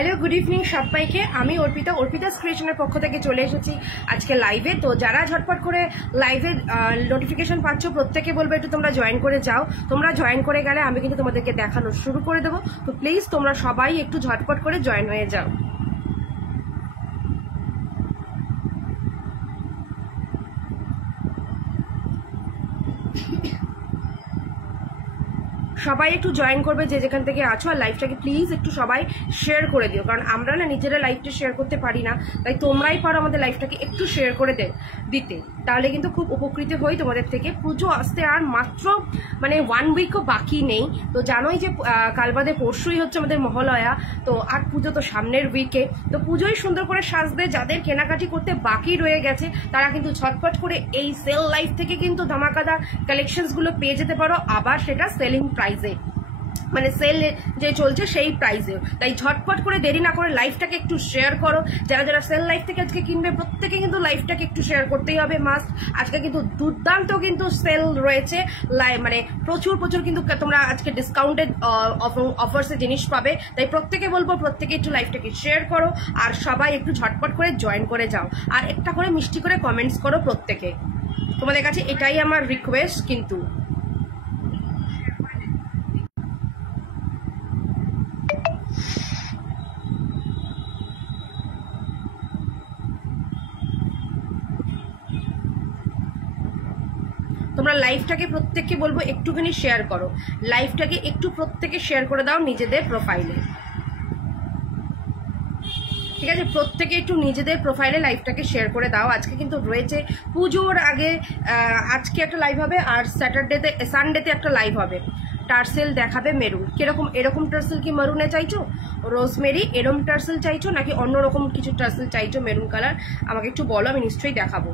Hello, good evening সবাইকে। আমি অর্পিতা ক্রিয়েশনের পক্ষ থেকে চলে এসেছি আজকে লাইভে। তো যারা ঝটপট করে লাইভে নোটিফিকেশন পাচ্ছ প্রত্যেকে বলবো একটু তোমরা জয়েন করে যাও। তোমরা জয়েন করে গেলে আমি কিন্তু তোমাদেরকে দেখানো শুরু করে দেবো। তো প্লিজ তোমরা সবাই একটু ঝটপট করে জয়েন হয়ে যাও। সবাই একটু জয়েন করবে যে যেখান থেকে আছো, আর লাইভটাকে প্লিজ একটু সবাই শেয়ার করে দিও, কারণ আমরা না নিজেরা লাইভটা শেয়ার করতে পারি না, তাই তোমরাই পারো আমাদের লাইভটাকে একটু শেয়ার করে দিতে, তাহলে কিন্তু খুব উপকৃত হই তোমাদের থেকে। পুজো আসতে আর মাত্র 1 উইকও বাকি নেই। তো জানোই যে কাল বাদে পরশুই হচ্ছে আমাদের মহালয়া। তো আর পুজো তো সামনের উইকে। তো পুজোই সুন্দর করে সাজতে যাদের কেনাকাটি করতে বাকি রয়ে গেছে তারা কিন্তু ঝটপট করে এই সেল লাইভ থেকে কিন্তু ধামাকাদার কালেকশনসগুলো পেয়ে যেতে পারো, আবার সেটা সেলিং প্রাইসে, সেল যে চলছে সেই প্রাইসে। তাই ঝটপট করে দেরি না করে লাইভটাকে একটু শেয়ার করো। যারা যারা সেল লাইভ থেকে আজকে কিনবে প্রত্যেকে কিন্তু লাইভটাকে একটু শেয়ার করতেই হবে, মাস্ট। আজকে কিন্তু দুর্দান্ত কিন্তু সেল রয়েছে, প্রচুর কিন্তু তোমরা আজকে ডিসকাউন্টেড অফার্সে জিনিস পাবে। তাই প্রত্যেকে বলবো প্রত্যেকে একটু লাইভটাকে শেয়ার করো, আর সবাই একটু ঝটপট করে জয়েন করে যাও, আর একটা করে মিষ্টি করে কমেন্টস করো প্রত্যেকে। তোমাদের কাছে এটাই আমার রিকোয়েস্ট। কিন্তু তোমরা লাইভটাকে প্রত্যেককে বলবো একটুখানি শেয়ার করো, লাইভটাকে একটু প্রত্যেকে শেয়ার করে দাও নিজেদের প্রোফাইলে, ঠিক আছে? প্রত্যেকে একটু নিজেদের প্রোফাইলে লাইভটাকে শেয়ার করে দাও। আজকে কিন্তু রয়েছে পুজোর আগে, আজকে একটা লাইভ হবে, আর সানডেতে একটা লাইভ হবে। টার্সেল দেখাবে মেরুন, কিরকম? এরকম টার্সেল কি মেরুনে চাইছো? রোজমেরি এরকম টার্সেল চাইছো নাকি অন্যরকম কিছু টার্সেল চাইছো মেরুন কালার? আমাকে একটু বলো, আমি নিশ্চয়ই দেখাবো।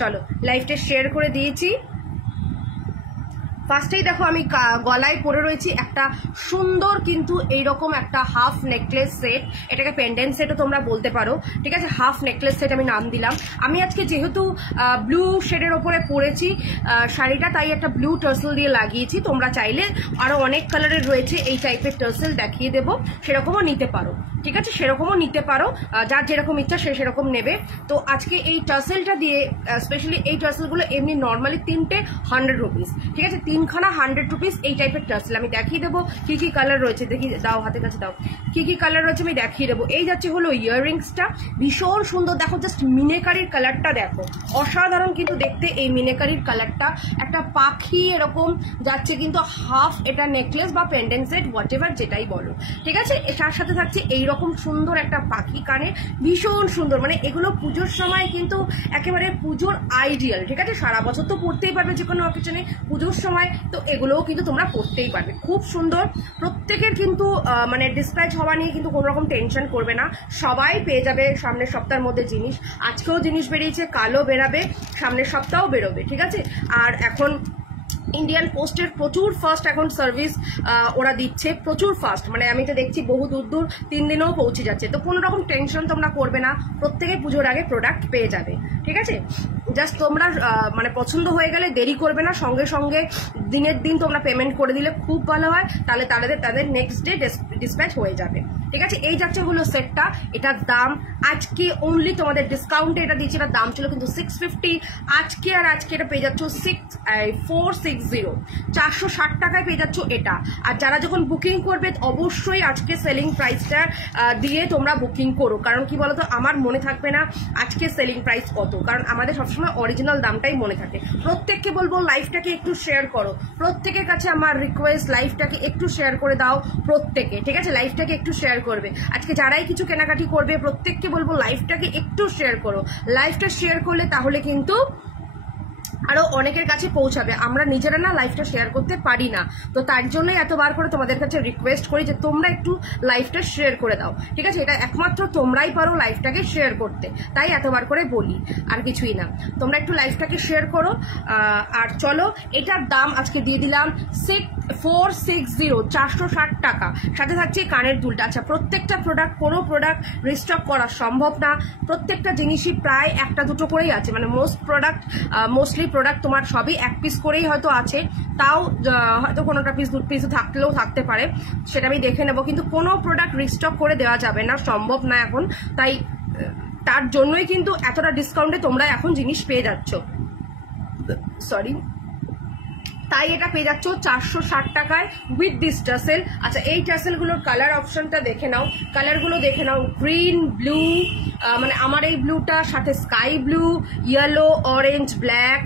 চলো লাইভটা শেয়ার করে দিয়েছি। ফার্স্টেই দেখো আমি গলায় পরে রয়েছি একটা সুন্দর কিন্তু এইরকম একটা হাফ নেকলেস সেট, এটাকে পেন্ডেন্ট সেটও তোমরা বলতে পারো, ঠিক আছে? হাফ নেকলেস সেট আমি নাম দিলাম। আমি আজকে যেহেতু ব্লু শেডের ওপরে পরেছি শাড়িটা, তাই একটা ব্লু টার্সেল দিয়ে লাগিয়েছি। তোমরা চাইলে আরো অনেক কালারের রয়েছে এই টাইপের টার্সেল, দেখিয়ে দেবো, সেরকমও নিতে পারো, ঠিক আছে? সেরকমও নিতে পারো, যার যেরকম ইচ্ছা সে সেরকম নেবে। তো আজকে এই টার্সেলটা দিয়ে, স্পেশালি এই টার্সেলগুলো এমনি নর্মালি 3টে 100 রুপিস, ঠিক আছে? 3খানা 100 রুপিস এই টাইপের টার্সেল। আমি দেখিয়ে দেবো কি কি কালার রয়েছে, দেখি দাও হাতের কাছে দাও, কি কি কালার রয়েছে আমি দেখিয়ে দেবো। এই যাচ্ছে হলো ইয়াররিংসটা, ভীষণ সুন্দর, দেখো জাস্ট মিনেকারির কালারটা দেখো, অসাধারণ কিন্তু দেখতে এই মিনেকারির কালারটা। একটা পাখি এরকম যাচ্ছে কিন্তু হাফ, এটা নেকলেস বা পেন্ডেন্ট সেট হোয়াট এভার যেটাই বলো, ঠিক আছে? তার সাথে থাকছে এইরকম সুন্দর একটা পাখি কানে, ভীষণ সুন্দর। এগুলো পুজোর সময় কিন্তু একেবারে পুজোর আইডিয়াল, ঠিক আছে? সারা বছর তো পড়তেই পারবে যে কোনো অকেশনে, পুজোর সময় তো এগুলোও কিন্তু তোমরা পড়তেই পারবে, খুব সুন্দর। প্রত্যেকের কিন্তু ডিসপ্যাচ হওয়া নিয়ে কিন্তু কোনো রকম টেনশন করবে না, সবাই পেয়ে যাবে সামনের সপ্তাহের মধ্যে জিনিস। আজকেও জিনিস বেরিয়েছে, কালও বেরাবে, সামনের সপ্তাহও বেরোবে, ঠিক আছে? আর এখন ইন্ডিয়ান পোস্টের প্রচুর ফাস্ট এখন সার্ভিস ওরা দিচ্ছে, প্রচুর ফাস্ট, আমি তো দেখছি বহু দূর 3 দিনেও পৌঁছে যাচ্ছে। তো কোনো রকম টেনশন তোমরা করবে না, প্রত্যেকে পুজোর আগে প্রোডাক্ট পেয়ে যাবে, ঠিক আছে? জাস্ট তোমরা পছন্দ হয়ে গেলে দেরি করবে না, সঙ্গে সঙ্গে দিনের দিন তোমরা পেমেন্ট করে দিলে খুব ভালো হয়, তাহলে তাদের নেক্সট ডে ডিসপ্যাচ হয়ে যাবে, ঠিক আছে? এই যাচ্ছে হলো সেটটা, এটার দাম আজকে অনলি তোমাদের ডিসকাউন্টে এটা দিচ্ছি, এটার দাম ছিল কিন্তু 650, আজকে এটা পেয়ে যাচ্ছ 460, 460 টাকায় পেয়ে যাচ্ছ এটা। আর যারা যখন বুকিং করবে অবশ্যই আজকে সেলিং প্রাইসটা দিয়ে তোমরা বুকিং করো, কারণ কি বলতো, আমার মনে থাকবে না আজকে সেলিং প্রাইস কত, কারণ আমাদের সবসময় অরিজিনাল দামটাই মনে থাকে। প্রত্যেককে বলবো লাইভটাকে একটু শেয়ার করো, প্রত্যেকের কাছে আমার রিকোয়েস্ট লাইভটাকে একটু শেয়ার করে দাও প্রত্যেকে, ঠিক আছে? লাইভটাকে একটু শেয়ার করবে। আজকে যারাই কিছু কেনাকাটি করবে প্রত্যেককে বলবো লাইভটাকে একটু শেয়ার করো, লাইভটা শেয়ার করলে তাহলে কিন্তু আরো অনেকের কাছে পৌঁছাবে। আমরা নিজেরা না লাইফটা শেয়ার করতে পারি না, তো তার জন্যই এতবার করে তোমাদের কাছে রিকোয়েস্ট করি যে তোমরা একটু লাইফটা শেয়ার করে দাও, ঠিক আছে? এটা একমাত্র তোমরাই পারো লাইফটাকে শেয়ার করতে, তাই এতবার করে বলি, আর কিছুই না। তোমরা একটু লাইফটাকে শেয়ার করো। আর চলো, এটার দাম আজকে দিয়ে দিলাম 460, 460 টাকা। সাথে থাকছে কানের দুলটা। আচ্ছা, প্রত্যেকটা প্রোডাক্ট, কোনো প্রোডাক্ট রিস্টক করা সম্ভব না, প্রত্যেকটা জিনিসই প্রায় একটা দুটো করেই আছে, মানে মোস্টলি প্রোডাক্ট তোমার সবই এক পিস করেই হয়তো আছে, তাও হয়তো কোনোটা পিস দু পিস থাকলেও থাকতে পারে, সেটা আমি দেখে নেবো, কিন্তু কোনো প্রোডাক্ট রিস্টক করে দেওয়া যাবে না, সম্ভব না এখন। তাই তার জন্যই কিন্তু এতটা ডিসকাউন্টে তোমরা এখন জিনিস পেয়ে যাচ্ছ, সরি, তাই এটা পেয়ে যাচ্ছ 460 টাকায় উইথ দিস টাসেল। আচ্ছা, এই টাসেলগুলোর কালার অপশনটা দেখে নাও, কালারগুলো দেখে নাও, গ্রিন, ব্লু, মানে আমার এই ব্লুটা, সাথে sky blue, yellow, orange, black,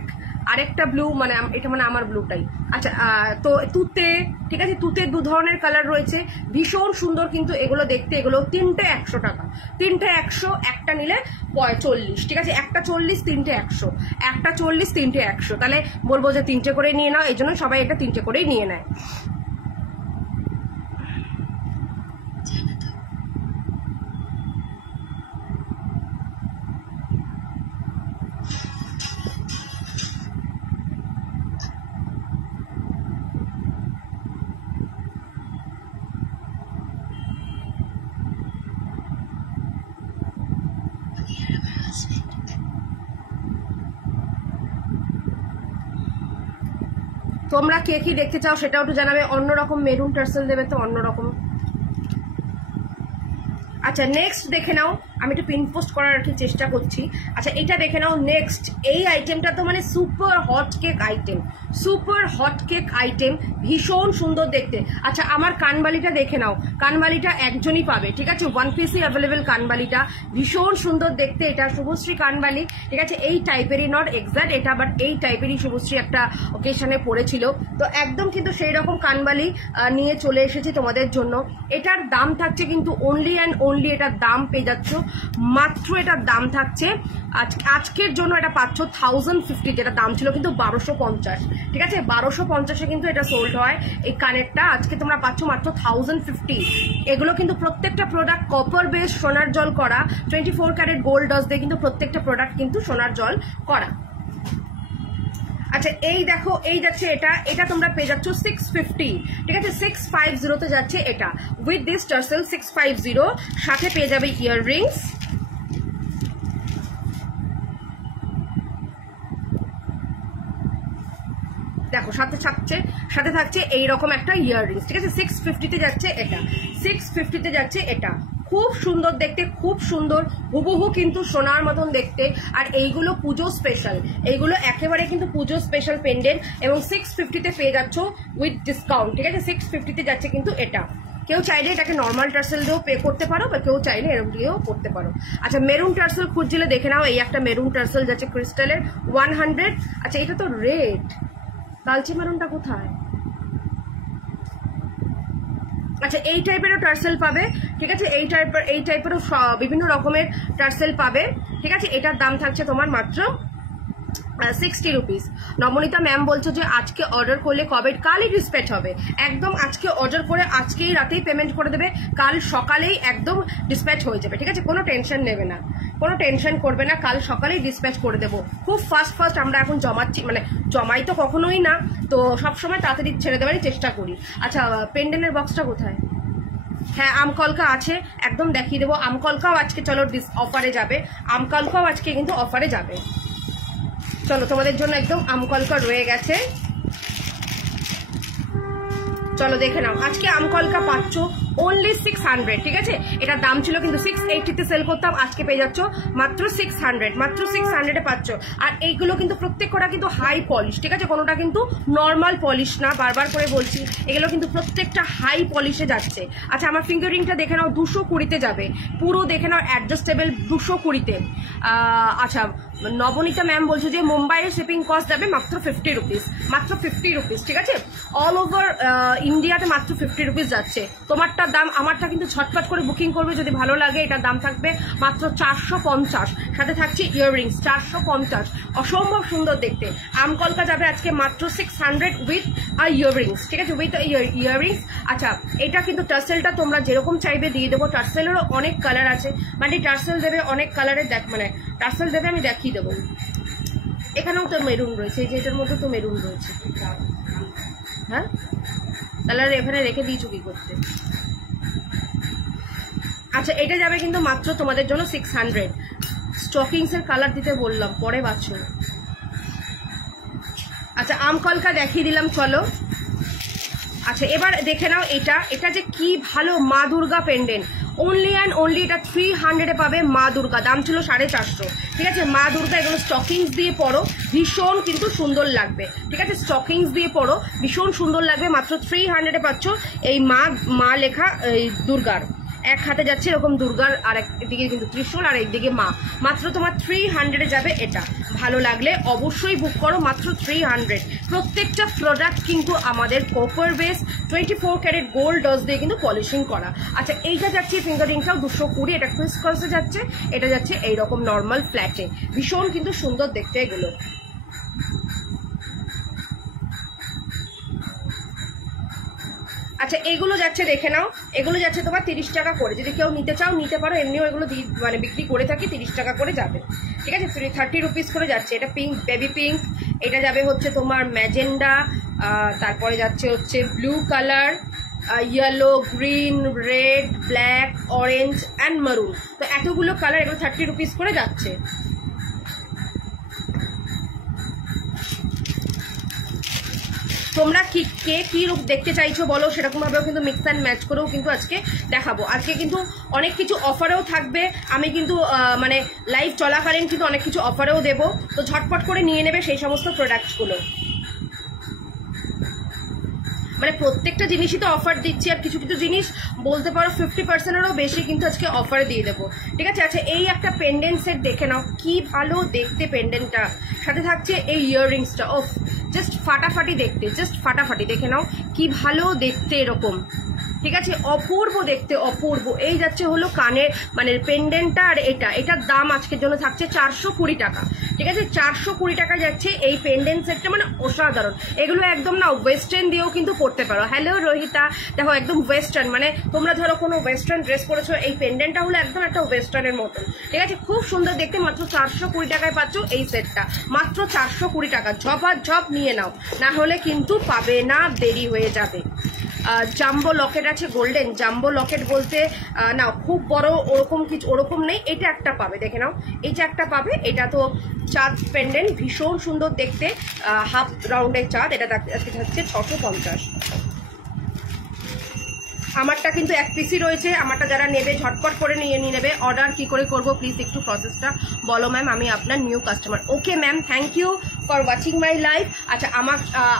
আরেকটা ব্লু, মানে এটা মানে আমার ব্লুটাই। আচ্ছা, তো তুতে, ঠিক আছে, তুতে দু ধরনের কালার রয়েছে, ভীষণ সুন্দর কিন্তু এগুলো দেখতে। এগুলো তিনটে 100 টাকা, তিনটে 100, একটা নিলে 40, ঠিক আছে, একটা 40, তিনটে 100, একটা 40, তিনটে 100, তাহলে বলবো যে তিনটে করে নিয়ে নাও, এই জন্য সবাই এটা তিনটে করেই নিয়ে নেয়। তোমরা কে কি দেখতে চাও সেটাও একটু জানাবে। অন্যরকম মেরুন টার্সেল দেবে তো অন্যরকম। আচ্ছা, নেক্সট দেখে নাও, আমি একটু পিন পোস্ট করার আর কি চেষ্টা করছি। আচ্ছা, এটা দেখে নাও নেক্সট। এই আইটেমটা তো মানে super hot cake item, super hot cake item, ভীষণ সুন্দর দেখতে। আচ্ছা, আমার কানবালিটা দেখে নাও, কানবালিটা একজনই পাবে, ঠিক আছে, ওয়ান পিসই অ্যাভেলেবেল কানবালিটা, ভীষণ সুন্দর দেখতে। এটা শুভশ্রী কানবালি, ঠিক আছে, এই টাইপেরই, নট এক্সাক্ট এটা, বাট এই টাইপেরই শুভশ্রী একটা ওকেশনে পড়েছিল, তো একদম কিন্তু সেই রকম কানবালি নিয়ে চলে এসেছি তোমাদের জন্য। এটার দাম থাকছে কিন্তু অনলি অ্যান্ড অনলি, এটার দাম পেয়ে যাচ্ছ মাত্র, এটার দাম থাকছে আজকের জন্য এটা পাচ্ছ 1050, যেটা দাম ছিল কিন্তু 1250, ঠিক আছে, 1250-এ কিন্তু এটা সোল্ড হয় এই কানেরটা। আজকে তোমরা পাচ্ছ মাত্র 1050। এগুলো কিন্তু প্রত্যেকটা প্রোডাক্ট কপার বেস, সোনার জল করা, 24 ক্যারেট গোল্ড ডাস্ট দিয়ে কিন্তু প্রত্যেকটা প্রোডাক্ট কিন্তু সোনার জল করা। আচ্ছা, এই দেখো, এই যাচ্ছে এটা, এটা তোমরা পেয়ে যাচ্ছ 650, ঠিক আছে, 650-তে যাচ্ছে এটা উইথ দিস টার্সেল, 650, সাথে পেয়ে যাবে ইয়াররিংস। দেখো, সাথে থাকছে এইরকম একটা ইয়াররিংস, ঠিক আছে, 650-তে যাচ্ছে এটা, 650-তে যাচ্ছে এটা। খুব সুন্দর দেখতে, খুব সুন্দর, হুবহু কিন্তু সোনার মতন দেখতে। আর এইগুলো পুজো স্পেশাল, এইগুলো একেবারে কিন্তু পুজো স্পেশাল পেন্ডেন্ট, এবং 650-তে পেয়ে যাচ্ছ উইথ ডিসকাউন্ট, ঠিক আছে, 650-তে যাচ্ছে কিন্তু এটা। কেউ চাইলে এটাকে নর্মাল টার্সেল দিয়েও পে করতে পারো, বা কেউ চাইলে এরকম দিয়েও করতে পারো। আচ্ছা, মেরুন টার্সেল খুঁজছিলে দেখে নাও, এই একটা মেরুন টার্সেল যাচ্ছে ক্রিস্টালের 100। আচ্ছা, এটা তো রেড, কালচে মেরুনটা কোথায়? আচ্ছা, এই টাইপেরও টার্সেল পাবে, ঠিক আছে, এই টাইপেরও বিভিন্ন রকমের টার্সেল পাবে, ঠিক আছে। এটার দাম থাকছে তোমার মাত্র 60 রুপিস। নবনীতা ম্যাম বলছো যে আজকে অর্ডার করলে কবে? কালই ডিসপ্যাচ হবে, একদম আজকে অর্ডার করে আজকেই রাতেই পেমেন্ট করে দেবে, কাল সকালেই একদম ডিসপ্যাচ হয়ে যাবে, ঠিক আছে, কোনো টেনশন নেবে না, কোনো টেনশন করবে না, কাল সকালেই ডিসপ্যাচ করে দেবো। খুব ফাস্ট আমরা এখন জমাচ্ছি, মানে জমাই তো কখনোই না, তো সবসময় তাড়াতাড়ি ছেড়ে দেওয়ারই চেষ্টা করি। আচ্ছা, পেন্ডেন্টের বক্সটা কোথায়? হ্যাঁ, আমকলকা আছে, একদম দেখিয়ে দেবো। আমকলকাও আজকে চলো অফারে যাবে, আমকলকাও আজকে কিন্তু অফারে যাবে। চলো, তোমাদের জন্য একদম আমকলকা রয়ে গেছে, চলো দেখে নাও। আজকে আমকলকা পাচ্ছ অনলি 600, ঠিক আছে, এটার দাম ছিল কিন্তু 680-তে সেল করতাম, আজকে পেয়ে যাচ্ছ মাত্র 600, মাত্র 600-এ পাচ্ছ। আর এইগুলো কিন্তু প্রত্যেকটা কিন্তু হাই পলিশ, ঠিক আছে, কোনোটা কিন্তু নর্মাল পলিশ না, বারবার করে বলছি, এগুলো কিন্তু প্রত্যেকটা হাই পলিশে যাচ্ছে। আচ্ছা, আমার ফিঙ্গারিংটা দেখে নাও, 220-তে যাবে, পুরো দেখে নাও, অ্যাডজাস্টেবল 220-তে। আচ্ছা, নবনীতা ম্যাম বলছো যে মুম্বাইয়ের শিপিং কস্ট যাবে মাত্র 50 রুপিস, মাত্র 50 রুপিস, ঠিক আছে? অল ওভার ইন্ডিয়াতে মাত্র 50 রুপিস যাচ্ছে। তোমারটার দাম, আমারটা কিন্তু ছটফট করে বুকিং করবে যদি ভালো লাগে। এটার দাম থাকবে মাত্র 450, সাথে থাকছে ইয়াররিংস 450, অসম্ভব সুন্দর দেখতে। আমকলকা যাবে আজকে মাত্র 600 উইথ ইয়াররিংস, ঠিক আছে? With earrings. আচ্ছা, এটা কিন্তু টার্সেলটা তোমরা যেরকম চাইবে দিয়ে দেবো। টার্সেলেরও অনেক কালার আছে, মানে টার্সেল দেবে অনেক কালারের, মানে টার্সেল দেবে, আমি দেখিয়ে দেবো। এখানেও তো মেরুন রয়েছে, এই যে এটার মধ্যে তো মেরুন রয়েছে। হ্যাঁ, তাহলে এখানে রেখে দিয়েছো কি করতে? আচ্ছা, এটা যাবে কিন্তু মাত্র তোমাদের জন্য 600। স্টকিংস এর কালার দিতে বললাম, পরে বাছো। আচ্ছা, আমকলকা দেখিয়ে দিলাম, চলো। আচ্ছা, এবার দেখে নাও এটা, এটা যে কি ভালো মা Durga pendant. Only and only এটা 300 পাবে মা দুর্গা, দাম ছিল 450, ঠিক আছে? মা দুর্গা, এগুলো স্টকিংস দিয়ে পরো, ভীষণ কিন্তু সুন্দর লাগবে, ঠিক আছে? স্টকিংস দিয়ে পরো, ভীষণ সুন্দর লাগবে। মাত্র 300 পাচ্ছ এই মা লেখা এই দুর্গার। এক হাতে যাচ্ছে এরকম দুর্গার, আর একদিকে কিন্তু ত্রিশূল, আর একদিকে মা। মাত্র তোমার 300 যাবে এটা। ভালো লাগলে অবশ্যই বুক করো, মাত্র 300। প্রত্যেকটা প্রোডাক্ট কিন্তু আমাদের কপার বেস 24 ক্যারেট গোল্ড ডস দিয়ে কিন্তু পলিশিং করা। আচ্ছা, এইটা যাচ্ছে ফিঙ্গারিংটাও 220, এটা ক্রিস ক্রসে যাচ্ছে, এটা যাচ্ছে এইরকম নর্মাল ফ্ল্যাটে। ভীষণ কিন্তু সুন্দর দেখতে এগুলো। আচ্ছা, এগুলো যাচ্ছে দেখে নাও, এগুলো যাচ্ছে তোমার 30 টাকা করে। যদি কেউ নিতে চাও নিতে পারো, এমনিও এগুলো মানে বিক্রি করে থাকি, 30 টাকা করে যাবে, ঠিক আছে? 30 রুপিস করে যাচ্ছে। এটা পিঙ্ক, বেবি পিঙ্ক, এটা যাবে হচ্ছে তোমার ম্যাজেন্ডা, তারপরে যাচ্ছে হচ্ছে blue colour, yellow, green, red, black, orange and মারুন। তো এতগুলো কালার, এগুলো 30 রুপিস করে যাচ্ছে। তোমরা কে কি রূপ দেখতে চাইছো বলো, সেরকম ভাবেও কিন্তু মিক্স অ্যান্ড ম্যাচ করেও কিন্তু আজকে দেখাবো। আজকে কিন্তু অনেক কিছু অফারেও থাকবে, আমি কিন্তু মানে লাইভ চলাকালীন কিন্তু অনেক কিছু অফারেও দেবো। তো ঝটপট করে নিয়ে নেবে সেই সমস্ত প্রোডাক্টগুলো। মানে প্রত্যেকটা জিনিসই তো অফার দিচ্ছি, আর কিছু কিছু জিনিস বলতে পারো 50%-এরও বেশি কিন্তু আজকে অফারে দিয়ে দেবো, ঠিক আছে? আচ্ছা, এই একটা পেন্ডেন্ট সেট দেখে নাও, কি ভালো দেখতে পেন্ডেন্টটা, সাথে থাকছে এই ইয়াররিংসটা। ওফ, জাস্ট ফাটাফাটি দেখতে, জাস্ট ফাটাফাটি। দেখে নাও কি ভালো দেখতে এরকম, ঠিক আছে? অপূর্ব দেখতে, অপূর্ব। এই যাচ্ছে হলো কানের মানে পেন্ডেন্টটা, আর এটার দাম আজকের জন্য থাকছে 420 টাকা, ঠিক আছে? 420 টাকা যাচ্ছে এই পেন্ডেন্ট সেটটা, মানে অসাধারণ। এগুলো একদম না ওয়েস্টার্ন দিয়েও কিন্তু পড়তে পারো। হ্যালো রোহিতা, দেখো একদম ওয়েস্টার্ন, মানে তোমরা ধরো কোনো ওয়েস্টার্ন ড্রেস পরেছো, এই পেন্ডেন্টটা হলো একদম একটা ওয়েস্টার্নের মতন, ঠিক আছে? খুব সুন্দর দেখতে। মাত্র 420 টাকায় পাচ্ছ এই সেটটা, মাত্র 420 টাকা। ঝপাঝপ নিয়ে নাও, না হলে কিন্তু পাবে না, দেরি হয়ে যাবে। জাম্বো লকেট আছে, গোল্ডেন জাম্বো লকেট বলতে না খুব বড় ওরকম কিছু, ওরকম নেই। এটা একটা পাবে, দেখে নাও, এই যে একটা পাবে, এটা তো চাঁদ পেন্ডেন্ট, ভীষণ সুন্দর দেখতে, হাফ রাউন্ডের চাঁদ। এটা আজকে হচ্ছে 650। আমারটা কিন্তু এক পিসই রয়েছে, আমারটা যারা নেবে ঝটপট করে নিয়ে নেবে। অর্ডার কি করে করবো প্লিজ একটু প্রসেসটা বলো ম্যাম, আমি আপনার new customer. Okay ma'am, thank you for watching my live. আচ্ছা,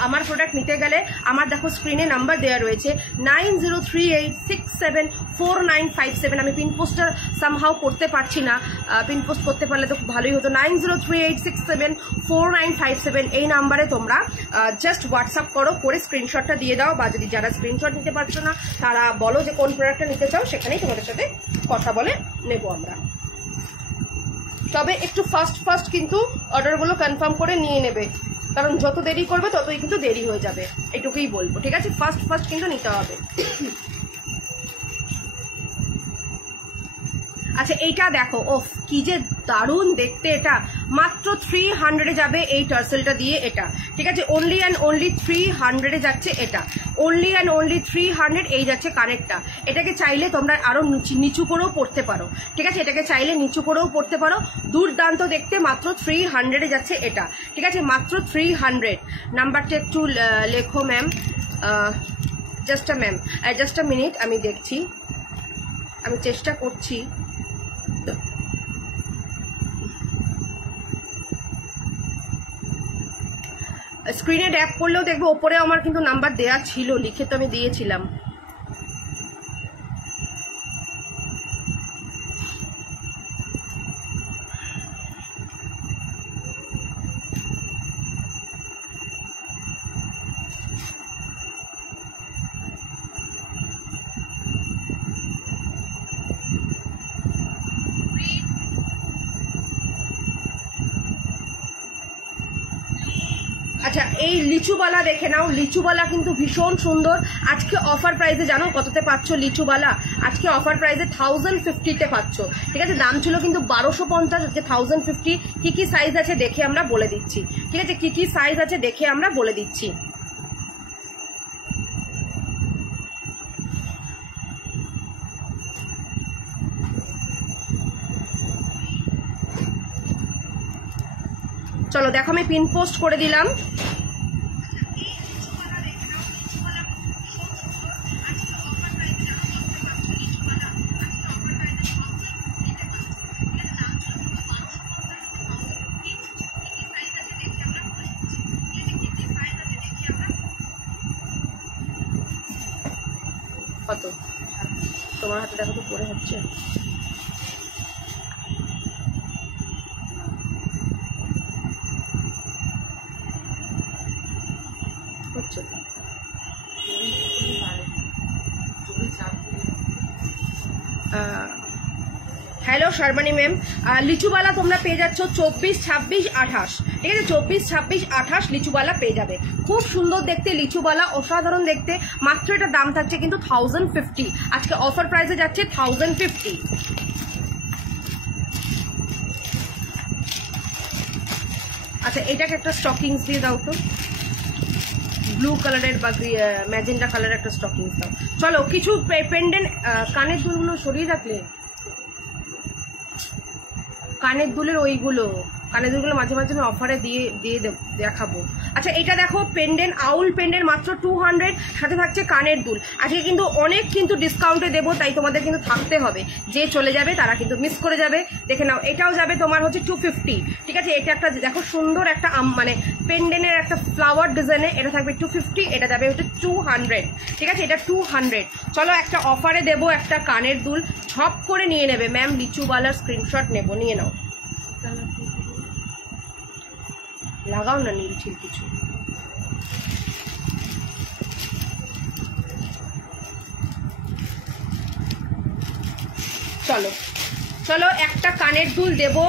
আমার প্রোডাক্ট নিতে গেলে আমার দেখো স্ক্রিনে নাম্বার দেওয়া রয়েছে 9038674957। আমি পিনপোস্টটা সামহাও করতে পারছি না, পিনপোস্ট করতে পারলে তো খুব ভালোই হতো। 9038674957 এই নাম্বারে তোমরা জাস্ট হোয়াটসঅ্যাপ করো, করে স্ক্রিনশটটা দিয়ে দাও, বা যদি যারা স্ক্রিনশট নিতে পারছো না তারা বলো যে কোন প্রোডাক্টটা নিতে চাও, সেখানেই তোমাদের সাথে কথা বলে নেব আমরা। তবে একটু ফাস্ট কিন্তু অর্ডারগুলো কনফার্ম করে নিয়ে নেবে, কারণ যত দেরি করবে ততই কিন্তু দেরি হয়ে যাবে, এটুকুই বলবো, ঠিক আছে? ফাস্ট কিন্তু নিতে হবে। আচ্ছা, এইটা দেখো, ওফ কি যে দারুণ দেখতে, এটা মাত্র 300 যাবে এই টার্সেলটা দিয়ে, এটা ঠিক আছে? অনলি অ্যান্ড অনলি 300 যাচ্ছে এটা, অনলি অ্যান্ড অনলি 300। এই যাচ্ছে কানেরটা, এটাকে চাইলে তোমরা আরো নিচু করেও পড়তে পারো, ঠিক আছে? এটাকে চাইলে নিচু করেও পড়তে পারো, দুর্দান্ত দেখতে। মাত্র 300 যাচ্ছে এটা, ঠিক আছে? মাত্র 300। নাম্বারটা একটু লেখো ম্যাম, জাস্ট আ মিনিট, আমি দেখছি, আমি চেষ্টা করছি। স্ক্রিনে ট্যাপ করলেও দেখবো ওপরে আমার কিন্তু নাম্বার দেয়া ছিল, লিখে তো আমি দিয়েছিলাম। আচ্ছা এই লিচুবালা দেখে নাও, লিচুবালা কিন্তু ভীষণ সুন্দর। আজকে অফার প্রাইসে জানো কততে পাচ্ছ লিচুবালা? আজকে অফার প্রাইসে 1050-তে পাচ্ছ, ঠিক আছে? দাম ছিল কিন্তু 1250, আজকে 1050। কি কি সাইজ আছে দেখে আমরা বলে দিচ্ছি, ঠিক আছে? কি কি সাইজ আছে দেখে আমরা বলে দিচ্ছি। চলো দেখো আমি পিন পোস্ট করে দিলাম। কত তোমার হাতে দেখো তো পরে হচ্ছে। হ্যালো শারবানি ম্যাম, লিচুবালা তোমরা পেয়ে যাচ্ছ 24, 26, 28, ঠিক আছে? 24, 26, 28 লিচুবালা পেয়ে যাবে। খুব সুন্দর দেখতে লিচুবালা, অসাধারণ দেখতে। মাত্র এটা দাম থাকছে কিন্তু 1050, আজকে অফার প্রাইসে যাচ্ছে 1050। আচ্ছা এটাকে একটা স্টকিংস দিয়ে দাও তো, ব্লু কালারের বা ম্যাজেন্ডা কালারের একটা স্টকিংস দাও। চলো কিছু পেন্ডেন্ট, কানের দুলগুলো সরিয়ে রাখলে, কানের দুলের ওইগুলো, কানের দুলগুলো মাঝে মাঝে অফারে দিয়ে দেখাবো। আচ্ছা এটা দেখো পেন্ডেন্ট, আউল পেন্ডেন্ট মাত্র 200, সাথে থাকছে কানের দুল। আজকে কিন্তু অনেক কিন্তু ডিসকাউন্টে দেবো, তাই তোমাদের কিন্তু থাকতে হবে। যে চলে যাবে তারা কিন্তু মিস করে যাবে। দেখে নাও এটাও যাবে তোমার হচ্ছে 250, ঠিক আছে? এটা একটা দেখো সুন্দর একটা মানে পেন্ডেন্টের একটা ফ্লাওয়ার ডিজাইনে, এটা থাকবে 250, এটা যাবে হচ্ছে 200, ঠিক আছে? এটা 200। চলো একটা অফারে দেবো একটা কানের দুল, ঝপ করে নিয়ে নেবে ম্যাম। লিচুওয়ালার স্ক্রিনশট নেবো, নিয়ে নাও। লাগাও না নীল ছিল কিছু। চলো চলো একটা কানের দুল দেবো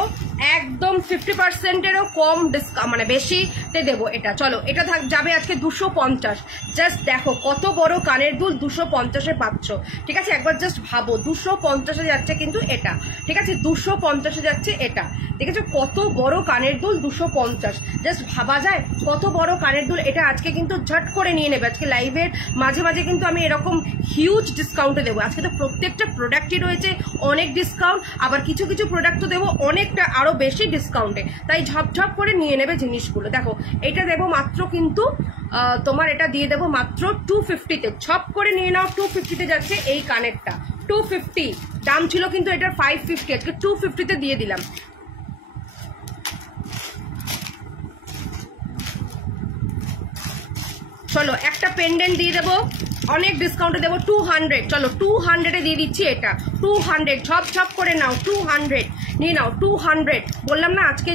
একদম 50%-এরও কম ডিসকাউন্ট, মানে বেশিতে দেবো এটা। চলো এটা যাবে আজকে 250। জাস্ট দেখো কত বড় কানের দুল 250-এ পাচ্ছ, ঠিক আছে? একবার জাস্ট ভাবো 250-এ যাচ্ছে কিন্তু এটা, ঠিক আছে? 250-এ যাচ্ছে এটা, ঠিক আছে? কত বড় কানের দুল 250, জাস্ট ভাবা যায় কত বড় কানের দুল। এটা আজকে কিন্তু ঝট করে নিয়ে নেবে। আজকে লাইভের মাঝে মাঝে কিন্তু আমি এরকম হিউজ ডিসকাউন্টে দেবো। আজকে তো প্রত্যেকটা প্রোডাক্টই রয়েছে অনেক ডিসকাউন্ট, আবার কিছু কিছু প্রোডাক্ট তো দেবো অনেকটা আরো বেশি ডিসকাউন্টে, তাই ঝপঝপ করে নিয়ে নেবে জিনিসগুলো। দেখো এটা দেবো মাত্র কিন্তু তোমার, এটা দিয়ে দেবো মাত্র 250-তে। ঝপ করে নিয়ে নাও, 250-তে যাচ্ছে এই কানেরটা, 250। দাম ছিল কিন্তু এটার 550, আজকে 250-তে দিয়ে দিলাম। চলো একটা পেন্ডেন্ট দিয়ে দেবো, অনেক ডিসকাউন্টে দেবো 200। চলো 200-এ দিয়ে দিচ্ছি এটা, 200। ঝপ ঝপ করে নাও, 200 নিয়ে নাও, 200। বললাম না আজকে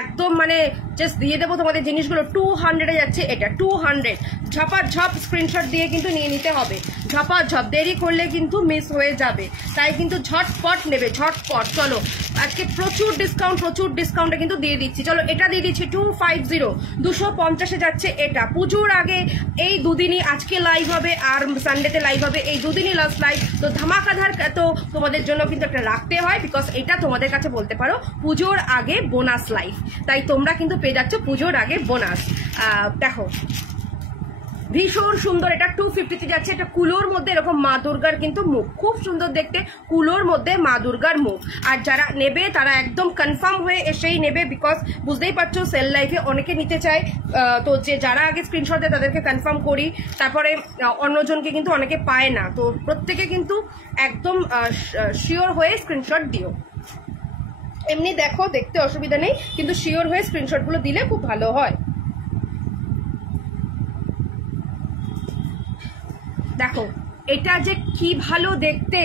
একদম মানে জাস্ট দিয়ে দেবো তোমাদের জিনিসগুলো। 200-এ যাচ্ছে এটা, 200। ঝপাঝপ স্ক্রিনশট দিয়ে কিন্তু নিয়ে নিতে হবে, ঝপাঝপ। দেরি করলে কিন্তু মিস হয়ে যাবে, তাই কিন্তু ঝটপট নেবে, ঝটপট। চলো আজকে প্রচুর ডিসকাউন্টে কিন্তু দিয়ে দিচ্ছি। চলো এটা দিয়ে দিচ্ছি 250, 250-এ যাচ্ছে এটা। পুজোর আগে এই দুদিনই, আজকে লাইভ হবে আর সানডেতে লাইভ হবে, এই দুদিনই লাস্ট লাইভ। তো ধামাকাধার তো তোমাদের জন্য কিন্তু একটা রাখতে হয়, বিকজ এটা তোমাদের কাছে বলতে পারো পুজোর আগে বোনাস লাইভ, তাই তোমরা কিন্তু পেয়ে যাচ্ছ পুজোর আগে বোনাস। দেখো ভীষণ সুন্দর, এটা 250-তে যাচ্ছে। এটা কুলোর মধ্যে এরকম মা দুর্গার কিন্তু মুখ, খুব সুন্দর দেখতে, কুলোর মধ্যে মা দুর্গার মুখ। আর যারা নেবে তারা একদম কনফার্ম হয়ে এসেই নেবে, বিকজ বুঝতেই পারছো সেল লাইফে অনেকে নিতে চায়, তো যে যারা আগে স্ক্রিনশট দেয় তাদেরকে কনফার্ম করি, তারপরে অন্যজনকে কিন্তু অনেকে পায় না। তো প্রত্যেকে কিন্তু একদম শিওর হয়ে স্ক্রিনশট দিও। এমনি দেখো দেখতে অসুবিধা নেই, কিন্তু শিওর হয়ে স্ক্রিনশটগুলো দিলে খুব ভালো হয়। দেখো এটা যে কি ভালো দেখতে,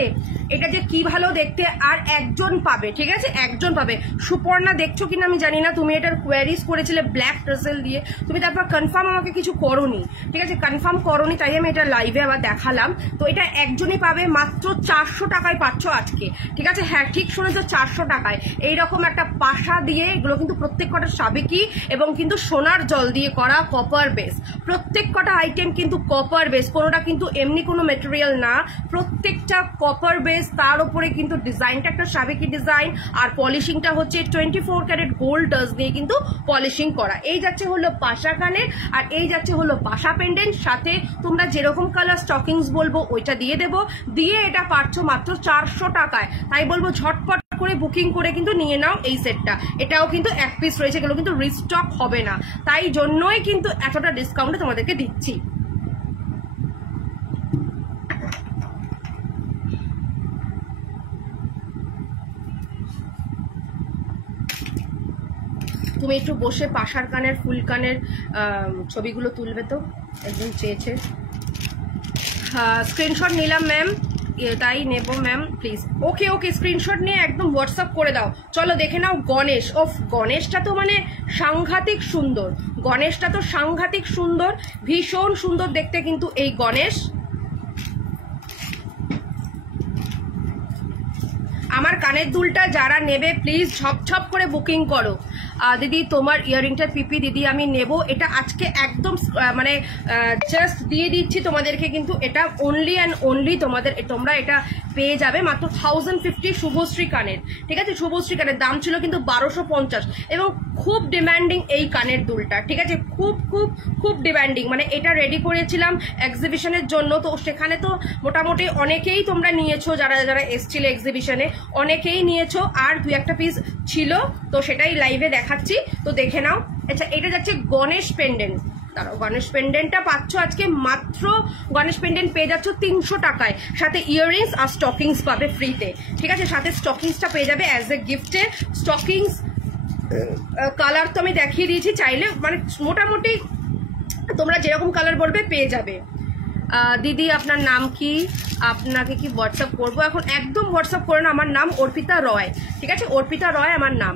এটা যে কি ভালো দেখতে, আর একজন পাবে, ঠিক আছে, একজন পাবে। সুপর্ণা দেখছো কিনা আমি জানি না, তুমি এটার কোয়ারিজ করেছিলে ব্ল্যাক টার্সেল দিয়ে, তুমি তারপর কনফার্ম আমাকে কিছু করোনি, ঠিক আছে, কনফার্ম করোনি, তাই আমি এটা লাইভে আবার দেখালাম। তো এটা একজনই পাবে, মাত্র 400 টাকায় পাচ্ছ আজকে, ঠিক আছে। হ্যাঁ ঠিক শুনেছো, 400 টাকায় এইরকম একটা পাশা দিয়ে, এগুলো কিন্তু প্রত্যেক কটা সাবেকি এবং কিন্তু সোনার জল দিয়ে করা, কপার বেস, প্রত্যেক কটা আইটেম কিন্তু কপার বেস, কোনোটা কিন্তু এমনি কোনো মেটেরিয়াল না, প্রত্যেকটা কপার বেস, তার উপরে কিন্তু ডিজাইনটা একটা সাবেকি ডিজাইন, আর পলিশিংটা হচ্ছে 24 ক্যারেট গোল্ড ডাস্ট দিয়ে কিন্তু পলিশিং করা। এই যাচ্ছে হলো পাশা কানের, আর এই যাচ্ছে হলো পাশা পেন্ডেন্ট, সাথে তোমরা যেরকম কালার স্টকিংস বলবো ওইটা দিয়ে দেবো, দিয়ে এটা পাচ্ছ মাত্র 400 টাকায়। তাই বলবো ঝটপট করে বুকিং করে কিন্তু নিয়ে নাও এই সেটটা। এটাও কিন্তু এক পিস রয়েছে, এগুলো কিন্তু রিস্টক হবে না, তাই জন্যই কিন্তু এতটা ডিসকাউন্টে তোমাদেরকে দিচ্ছি। তুমি একটু বসে পাশার কানের, ফুল কানের ছবিগুলো তুলবে তো, একদম চেয়েছে। স্ক্রিনশট নিলাম ম্যাম, তাই নেব ma'am please. Okay okay, screenshot নিয়ে একদম হোয়াটসঅ্যাপ করে দাও। চলো দেখে নাও গণেশ। ওফ, গণেশটা তো মানে সাংঘাতিক সুন্দর, গণেশটা তো সাংঘাতিক সুন্দর, ভীষণ সুন্দর দেখতে কিন্তু এই গণেশ। আমার কানের দুলটা যারা নেবে প্লিজ ঝপঝপ করে বুকিং করো। দিদি তোমার ইয়াররিংটার পিপি দিদি আমি নেব, এটা আজকে একদম মানে জাস্ট দিয়ে দিচ্ছি তোমাদেরকে, কিন্তু এটা অনলি অ্যান্ড অনলি তোমরা এটা পেয়ে যাবে মাত্র 1050 শুভশ্রী কানের, ঠিক আছে। শুভশ্রী কানের দাম ছিল কিন্তু 1250, এবং খুব ডিমান্ডিং এই কানের দুলটা, ঠিক আছে, খুব খুব খুব ডিমান্ডিং। মানে এটা রেডি করেছিলাম এক্সিবিশনের জন্য, তো সেখানে তো মোটামুটি অনেকেই তোমরা নিয়েছো, যারা যারা এসছিলে এক্সিবিশনে অনেকেই নিয়েছো, আর 2-1টা পিস ছিল, তো সেটাই লাইভে দেখাচ্ছি, তো দেখে নাও। আচ্ছা, এটা যাচ্ছে গণেশ পেন্ডেন্ট, দাঁড়াও, গণেশ পেন্ডেন্টটা পাচ্ছ আজকে মাত্র, গণেশ পেন্ডেন্ট পেয়ে যাচ্ছ 300 টাকায়, সাথে ইয়াররিংস আর স্টকিংস পাবে ফ্রিতে, ঠিক আছে, সাথে স্টকিংসটা পেয়ে যাবে অ্যাজ এ গিফটে। স্টকিংস কালার তো আমি দেখিয়ে দিয়েছি, চাইলে মানে মোটামুটি তোমরা যেরকম কালার বলবে পেয়ে যাবে। দিদি আপনার নাম কি, আপনাকে কি হোয়াটসঅ্যাপ করবো এখন? একদম হোয়াটসঅ্যাপ করে না, আমার নাম অর্পিতা রয়, ঠিক আছে, অর্পিতা রয় আমার নাম।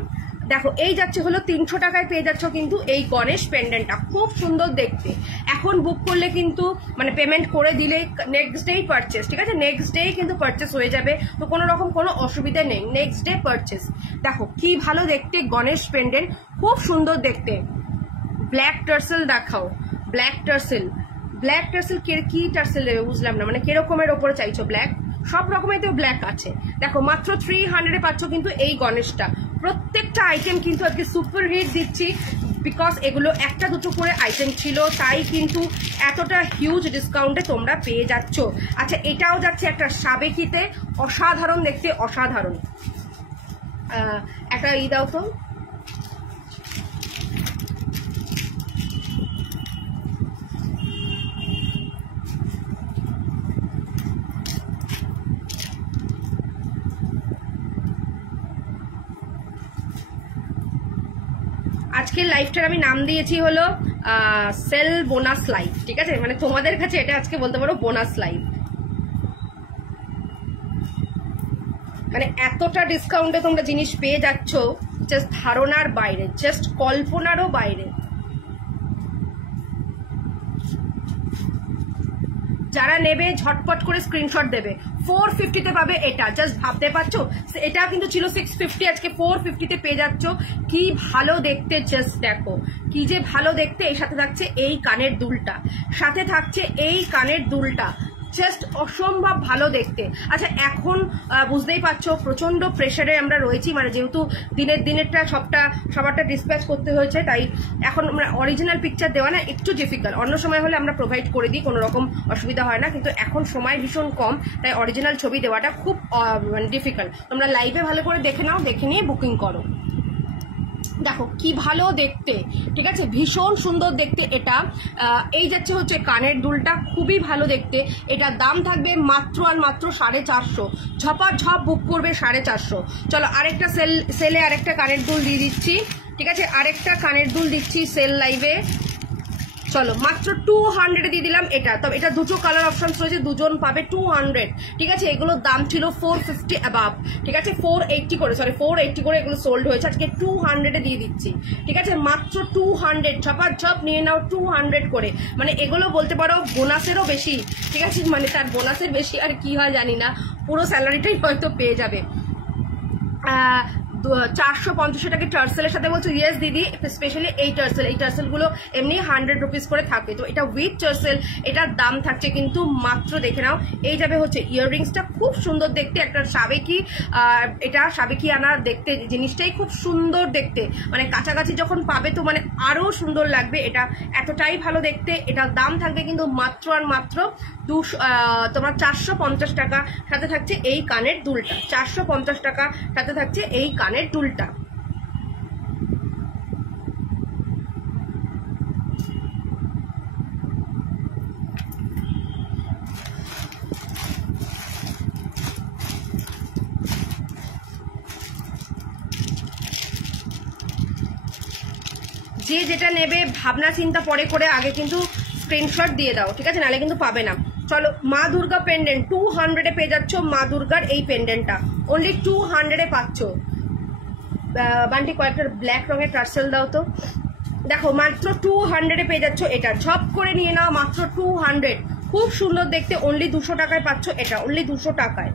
দেখো এই যাচ্ছে হলো 300 টাকায় পেয়ে যাচ্ছ কিন্তু এই গণেশ পেন্ডেন্টটা, খুব সুন্দর দেখতে। এখন বুক করলে কিন্তু মানে পেমেন্ট করে দিলে নেক্সট ডেই পারচেস, ঠিক আছে, নেক্সট ডেই কিন্তু পারচেস হয়ে যাবে, তো কোনো রকম কোনো অসুবিধা নেই, নেক্সট ডে পারচেস। দেখো কি ভালো দেখতে গণেশ পেন্ডেন্ট, খুব সুন্দর দেখতে। ব্ল্যাক টার্সেল দেখাও, ব্ল্যাক টার্সেল, ব্ল্যাক টার্সেল কি টার্সেল দেবে বুঝলাম না, মানে কিরকমের ওপরে চাইছো? ব্ল্যাক, সব রকমের তো ব্ল্যাক আছে। দেখো মাত্র 300-এ পাচ্ছ কিন্তু এই গণেশটা। প্রত্যেকটা আইটেম কিন্তু আজকে সুপার হিট দিচ্ছি, বিকজ এগুলো একটা দুটো করে আইটেম ছিল, তাই কিন্তু এতটা হিউজ ডিসকাউন্টে তোমরা পেয়ে যাচ্ছ। আচ্ছা, এটাও যাচ্ছে একটা সাবেকিতে, অসাধারণ দেখতে, অসাধারণ। একটা দাও তো, আজকের লাইভটার আমি নাম দিয়েছি হলো সেল বোনাস লাইভ, ঠিক আছে, মানে তোমাদের কাছে এটা আজকে বলতে পারো বোনাস লাইভ। মানে এতটা ডিসকাউন্টে তোমরা জিনিস পেয়ে যাচ্ছ, জাস্ট ধারণার বাইরে, জাস্ট কল্পনারও বাইরে। যারা নেবে ঝটপট করে স্ক্রিনশট দেবে। 450-তে পাবে এটা, জাস্ট ভাবতে পারছো, এটা কিন্তু ছিল 650, আজকে 450-তে পেয়ে যাচ্ছ। কি ভালো দেখতে, জাস্ট দেখো কি যে ভালো দেখতে। এর সাথে থাকছে এই কানের দুলটা, সাথে থাকছে এই কানের দুলটা, জাস্ট অসম্ভব ভালো দেখতে। আচ্ছা, এখন বুঝতেই পারছো প্রচন্ড প্রেশারে আমরা রয়েছি, মানে যেহেতু দিনেরটা সবারটা ডিসপ্যাচ করতে হয়েছে, তাই এখন আমরা অরিজিনাল পিকচার দেওয়া না একটু ডিফিকাল্ট। অন্য সময় হলে আমরা প্রোভাইড করে দিই, কোনো রকম অসুবিধা হয় না, কিন্তু এখন সময় ভীষণ কম, তাই অরিজিনাল ছবি দেওয়াটা খুব মানে ডিফিকাল্ট। তোমরা লাইভে ভালো করে দেখে নাও, দেখে নিয়ে বুকিং করো। দেখো কি ভালো দেখতে, ঠিক আছে, ভীষণ সুন্দর দেখতে এটা। এই যাচ্ছে হচ্ছে কানের দুলটা, খুবই ভালো দেখতে। এটার দাম থাকবে মাত্র আর মাত্র 450, ঝপাঝপ বুক করবে 450। চলো আরেকটা সেলে আরেকটা কানের দুল দিয়ে দিচ্ছি, ঠিক আছে, আরেকটা কানের দুল দিচ্ছি সেল লাইভে। চলো মাত্র 200 দিয়ে দিলাম এটা। তবে এটা দুটো কালার অপশন রয়েছে, দুজন পাবে 200, ঠিক আছে। এগুলোর দাম ছিল 450 অ্যাবাভ, ঠিক আছে, 480 করে, সরি 480 করে এগুলো সোল্ড হয়েছে, আজকে 200 দিয়ে দিচ্ছি, ঠিক আছে, মাত্র 200, ঝপ নিয়ে নাও 200 করে। মানে এগুলো বলতে পারো বোনাসেরও বেশি, ঠিক আছে, মানে তার বোনাসের বেশি আর কি হয় জানি না, পুরো স্যালারিটাই হয়তো পেয়ে যাবে। 450 টাকা টার্সেলের সাথে বলছো, ইয়েস দিদি, স্পেশালি এই টার্সেলগুলো এমনি 100 রুপিস করে থাকে, তো এটা উইথ টার্সেল, এটার দাম থাকছে কিন্তু মাত্র, দেখে নাও, এই যাবে হচ্ছে ইয়াররিংসটা, খুব সুন্দর দেখতে, একটা সাবেকি, এটা সাবেকি আনা দেখতে, জিনিসটাই খুব সুন্দর দেখতে, মানে কাছাকাছি যখন পাবে তো মানে আরো সুন্দর লাগবে, এটা এতটাই ভালো দেখতে। এটার দাম থাকবে কিন্তু মাত্র আর মাত্র তোমার 450 টাকা, সাথে থাকছে এই কানের দুলটা, 450 টাকা সাথে থাকছে এই কানের দুলটা। যে যেটা নেবে ভাবনা চিন্তা পরে করে আগে কিন্তু স্ক্রিনশট দিয়ে দাও, ঠিক আছে, নাহলে কিন্তু পাবে না। চলো মা দুর্গা পেন্ডেন্ট 200 পেয়ে যাচ্ছ, মা দুর্গার এই পেন্ডেন্টটা অনলি 200 পাচ্ছ। বান্টি কয়েকটা ব্ল্যাক রঙের টার্সেল দাও তো, দেখো মাত্র 200 পেয়ে যাচ্ছ এটা, ঝপ করে নিয়ে নাও, মাত্র 200, খুব সুন্দর দেখতে, অনলি 200 টাকায় পাচ্ছ এটা, অনলি 200 টাকায়।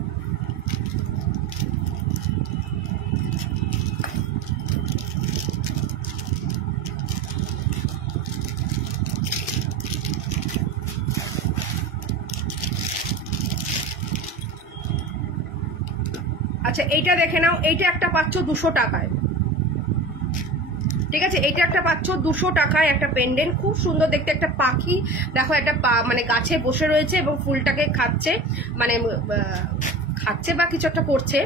আচ্ছা এইটা দেখে নাও, এইটা একটা পাচ্ছ 200 টাকায়, ঠিক আছে, এইটা একটা পাচ্ছ 200 টাকায়, একটা পেন্ডেন্ট, খুব সুন্দর দেখতে, একটা পাখি দেখো, একটা মানে গাছে বসে রয়েছে এবং ফুলটাকে খাচ্ছে, মানে খাচ্ছে বা কিছু একটা করছে,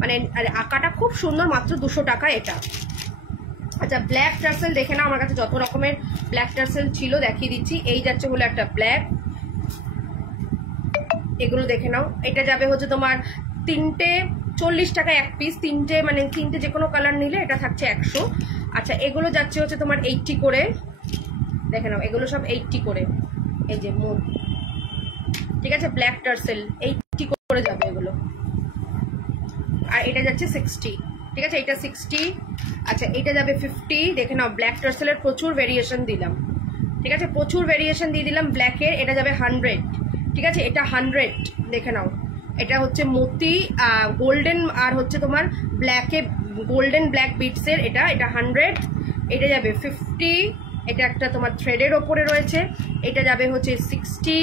মানে আঁকাটা খুব সুন্দর, মাত্র 200 টাকা এটা। আচ্ছা ব্ল্যাক টার্সেল দেখে নাও, আমার কাছে যত রকমের ব্ল্যাক টার্সেল ছিল দেখিয়ে দিচ্ছি। এই যাচ্ছে হলো একটা ব্ল্যাক, এগুলো দেখে নাও, এটা যাবে হচ্ছে তোমার 340 টাকা এক পিস, তিনটে যে কোনো কালার নিলে এটা থাকছে 100। আচ্ছা এগুলো যাচ্ছে হচ্ছে তোমার 80 করে, দেখে নাও এগুলো সব 80 করে, এই যে মোট, ঠিক আছে, ব্ল্যাক টার্সেল 80 করে যাবে এগুলো। আর এটা যাচ্ছে 60, ঠিক আছে, এটা 60। আচ্ছা এটা যাবে 50, দেখে নাও ব্ল্যাক টার্সেলের প্রচুর ভেরিয়েশন দিলাম, ঠিক আছে, প্রচুর ভেরিয়েশন দিয়ে দিলাম ব্ল্যাকের, এটা যাবে 100, ঠিক আছে, এটা 100, দেখে নাও, এটা হচ্ছে মতি গোল্ডেন আর হচ্ছে তোমার ব্ল্যাকে গোল্ডেন ব্ল্যাক বিটসের, এটা 100, এটা যাবে 50, এটা একটা তোমার থ্রেডের ওপরে রয়েছে, এটা যাবে হচ্ছে 60।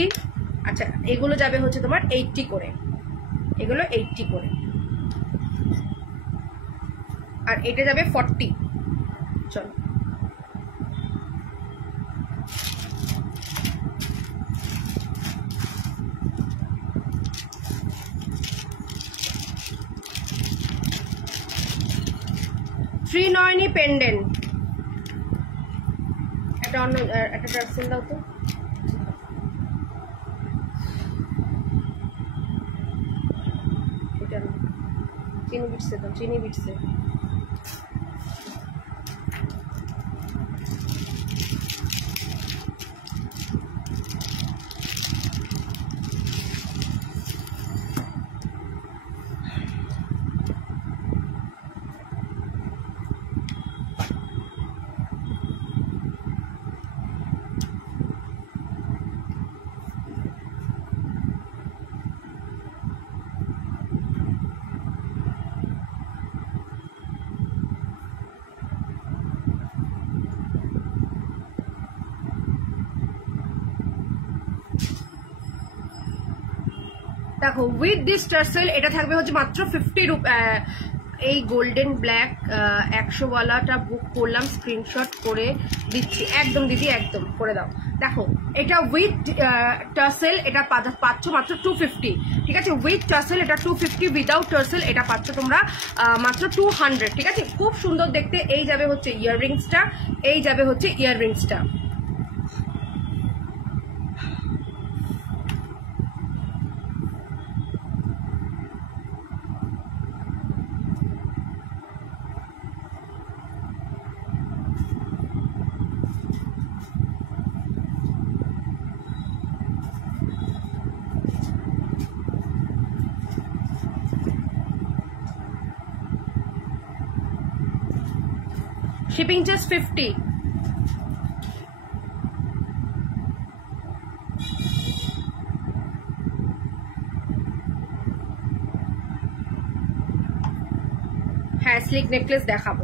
আচ্ছা এগুলো যাবে হচ্ছে তোমার 80 করে, এগুলো 80 করে, আর এটা যাবে 40। চলো শ্রীনয়নী পেন্ডেন্ট, একটা অন্য একটা টার্সেল দাও তো, এটা চিনি বিটসে দাও, চিনি বিটসে, দেখো উইথ দিস টার্সেল এটা থাকবে হচ্ছে মাত্র 50 রুপি। এই গোল্ডেন ব্ল্যাক 100 ওয়ালাটা বুক করলাম, স্ক্রিনশট করে দিচ্ছি, একদম দিদি একদম করে দাও। দেখো এটা উইথ টার্সেল এটা পাচ্ছ মাত্র 250, ঠিক আছে, উইথ টার্সেল এটা 250, উইদাউট টার্সেল এটা পাচ্ছ তোমরা মাত্র 200, ঠিক আছে, খুব সুন্দর দেখতে। এই যাবে হচ্ছে ইয়াররিংসটা, এই যাবে হচ্ছে ইয়াররিংসটা। Shipping charge 50। হ্যাঁ স্লিক নেকলেস দেখাবো।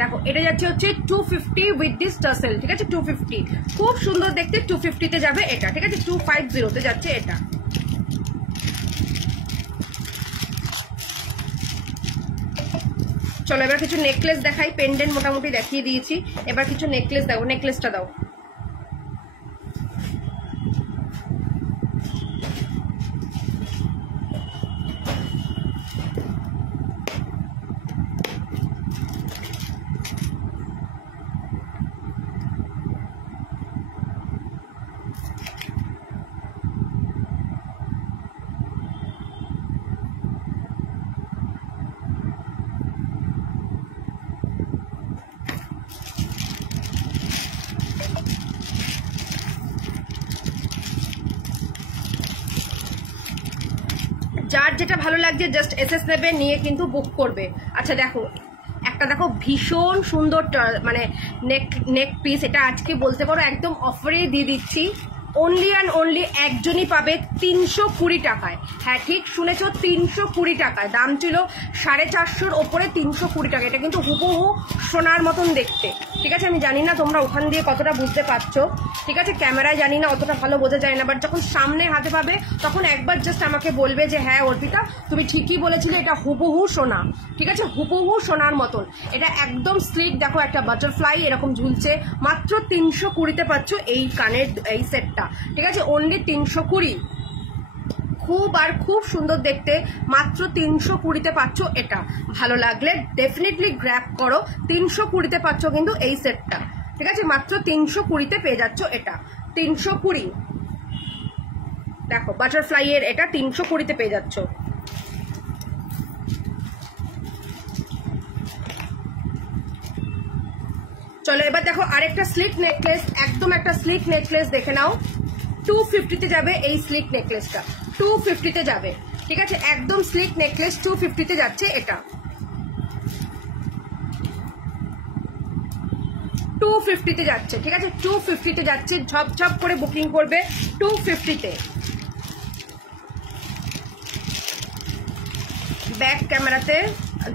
দেখো এটা যাচ্ছে হচ্ছে 250 উইথ দিস টাসেল, ঠিক আছে 250, খুব সুন্দর দেখতে। 250 তে যাবে এটা, ঠিক আছে 250 তে যাচ্ছে এটা। চলো এবার কিছু নেকলেস দেখাই, পেন্ডেন্ট মোটামুটি দেখিয়ে দিয়েছি, এবার কিছু নেকলেস দাও, নেকলেসটা দাও। যার যেটা ভালো লাগছে জাস্ট এসএস নেবে, নিয়ে কিন্তু বুক করবে। আচ্ছা দেখো একটা দেখো ভীষণ সুন্দর মানে নেক পিস, এটা আজকে বলতে পারো একদম অফারে দিয়ে দিচ্ছি। অনলি অ্যান্ড অনলি একজনই পাবে 320 টাকায়। হ্যাঁ ঠিক শুনেছো, 320 টাকায়। দাম ছিল 450-র ওপরে 320 টাকা। এটা কিন্তু হুবহু সোনার মতন দেখতে, ঠিক আছে। আমি জানি না তোমরা ওখান দিয়ে কতটা বুঝতে পারছো, ঠিক আছে, ক্যামেরায় জানি না অতটা ভালো বোঝা যায় না, বাট যখন সামনে হাতে পাবে তখন একবার জাস্ট আমাকে বলবে যে হ্যাঁ অর্পিতা তুমি ঠিকই বলেছিলে, এটা হুবহু সোনা, ঠিক আছে, হুবহু সোনার মতন। এটা একদম স্লিক, দেখো একটা বাটারফ্লাই এরকম ঝুলছে। মাত্র 320-তে পাচ্ছ এই কানের এই সেটটা, ঠিক আছে, অনলি 320। খুব আর খুব সুন্দর দেখতে, মাত্র 320-তে পাচ্ছ এটা। ভালো লাগলে ডেফিনেটলি গ্র্যাব করো, 320-তে পাচ্ছ কিন্তু এই সেটটা, ঠিক আছে, মাত্র 320-তে পেয়ে যাচ্ছ এটা। 320 দেখো বাটারফ্লাই এর এটা 320-তে পেয়ে যাচ্ছ। চলো এবার দেখো আরেকটা স্লিক নেকলেস, একদম একটা স্লিক নেকলেস দেখে নাও। 250-তে যাবে এই স্লিক নেকলেসটা, 250-তে যাবে, ঠিক আছে, একদম স্লিক নেকলেস 250-তে যাচ্ছে এটা। 250-তে যাচ্ছে, ঠিক আছে, 250-তে যাচ্ছে। ঝপঝপ করে বুকিং করবে 250-তে। ব্যাক ক্যামেরাতে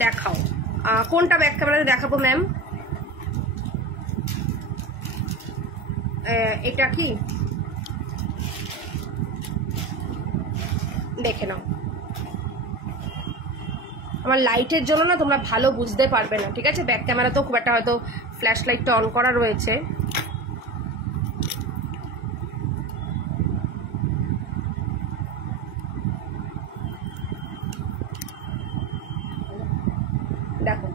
দেখাও, কোনটা ব্যাক ক্যামেরাতে দেখাবো ম্যাম? এটা কি দেখে নাও, আমার লাইটের জন্য না তোমরা ভালো বুঝতে পারবে না, ঠিক আছে। ব্যাক ক্যামেরা তো খুব একটা হয়তো ফ্ল্যাশ লাইটটা অন করা রয়েছে। দেখো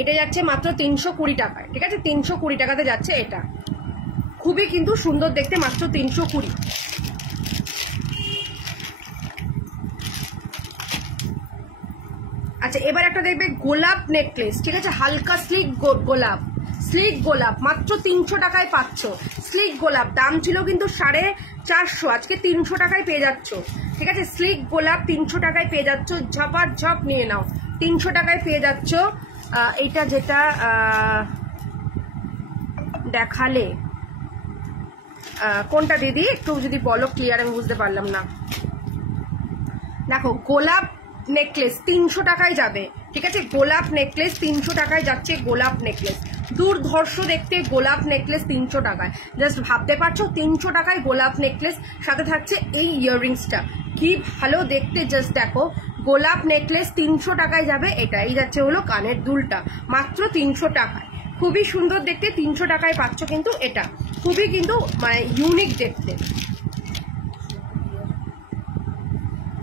এটা যাচ্ছে মাত্র 320 টাকায়, ঠিক আছে, 320 টাকাতে যাচ্ছে এটা। খুবই কিন্তু সুন্দর দেখতে, মাত্র 320। আচ্ছা এবার একটা দেখবে গোলাপ নেকলেস, ঠিক আছে, হালকা স্লিক গোলাপ, স্লিক গোলাপ মাত্র 300 টাকায় পাচ্ছ। স্লিক গোলাপ দাম ছিল কিন্তু 450, আজকে 300 টাকায় পেয়ে যাচ্ছ, ঠিক আছে। স্লিক গোলাপ 300 টাকায় পেয়ে যাচ্ছ, ঝপার ঝপ নিয়ে নাও, 300 টাকায় পেয়ে যাচ্ছ। এইটা যেটা দেখালে কোনটা দিদি একটু যদি বলো ক্লিয়ার, আমি বুঝতে পারলাম না। দেখো গোলাপ নেকলেস 300 টাকায় যাবে, ঠিক আছে, গোলাপ নেকলেস 300 টাকায় যাচ্ছে। গোলাপ নেকলেস দুর্ধর্ষ দেখতে, গোলাপ নেকলেস 300 টাকায়। জাস্ট ভাবতে পারছো 300 টাকায় গোলাপ নেকলেস, সাথে থাকছে এই ইয়াররিংসটা, কি ভালো দেখতে। জাস্ট দেখো গোলাপ নেকলেস 300 টাকায় যাবে এটা। এই যাচ্ছে হলো কানের দুলটা, মাত্র 300 টাকায়। খুবই সুন্দর দেখতে, 300 টাকায় পাচ্ছ কিন্তু এটা। খুবই কিন্তু মানে ইউনিক দেখতে,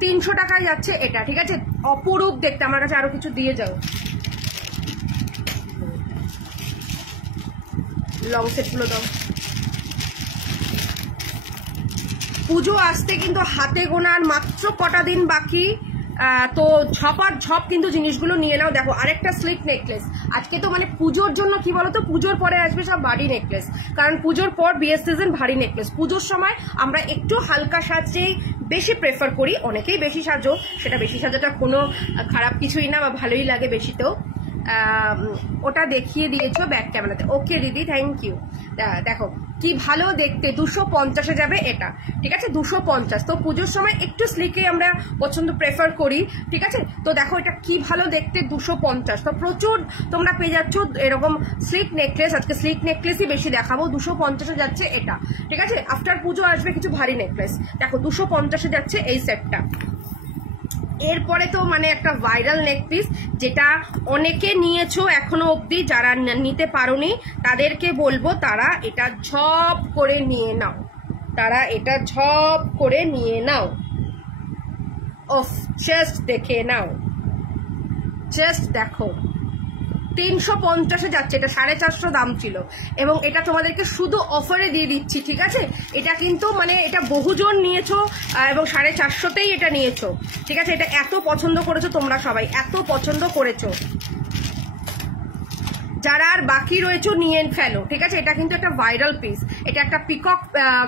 300 টাকায় যাচ্ছে এটা, ঠিক আছে, অপরূপ দেখতে। আমার কাছে আরো কিছু দিয়ে যাও, লং সেট গুলো দাও। পুজো আসতে কিন্তু হাতে গোনার মাত্র কটা দিন বাকি, তো ঝপার ঝপ কিন্তু জিনিসগুলো নিয়ে নাও। দেখো আরেকটা স্লিক নেকলেস, আজকে তো মানে পুজোর জন্য কি বলতো, পুজোর পরে আসবে সব ভারী নেকলেস, কারণ পুজোর পর বিয়ের সিজন ভারী নেকলেস। পুজোর সময় আমরা একটু হালকা সাজতেই বেশি প্রেফার করি, অনেকেই বেশি সাজো, সেটা বেশি সাজাটা কোনো খারাপ কিছুই না, বা ভালোই লাগে বেশিতেও। ওটা দেখিয়ে দিয়েছো ব্যাক ক্যামেরাতে। ওকে দিদি, থ্যাংক ইউ। দেখো কি ভালো দেখতে, 250-এ যাবে এটা, ঠিক আছে, 250। তো পুজোর সময় একটু স্লিকে আমরা প্রেফার করি, ঠিক আছে। তো দেখো এটা কি ভালো দেখতে, 250। তো প্রচুর তোমরা পেয়ে যাচ্ছ এরকম স্লিক নেকলেস। আজকে স্লিক নেকলেসই বেশি দেখাবো। 250-এ যাচ্ছে এটা, ঠিক আছে। আফটার পুজো আসবে কিছু ভারী নেকলেস। দেখো 250-এ যাচ্ছে এই সেটটা। এরপরে তো মানে একটা ভাইরাল নেক পিস, যেটা অনেকে নিয়েছো এখনো অবধি, যারা নিতে পারোনি তাদেরকে বলবো তারা এটা ঝপ করে নিয়ে নাও, তারা এটা ঝপ করে নিয়ে নাও। অফ জাস্ট দেখে নাও, জাস্ট দেখো 350-এ যাচ্ছে। এটা 450 দাম ছিল এবং এটা তোমাদেরকে শুধু অফারে দিয়ে দিচ্ছি, ঠিক আছে। এটা কিন্তু মানে এটা বহুজন নিয়েছো এবং 450-তেই এটা নিয়েছো, ঠিক আছে। এটা এত পছন্দ করেছো তোমরা সবাই, এত পছন্দ করেছো। যারা আর বাকি রয়েছে নিয়ে ফেলো, ঠিক আছে। এটা কিন্তু একটা ভাইরাল পিস। এটা একটা পিকক,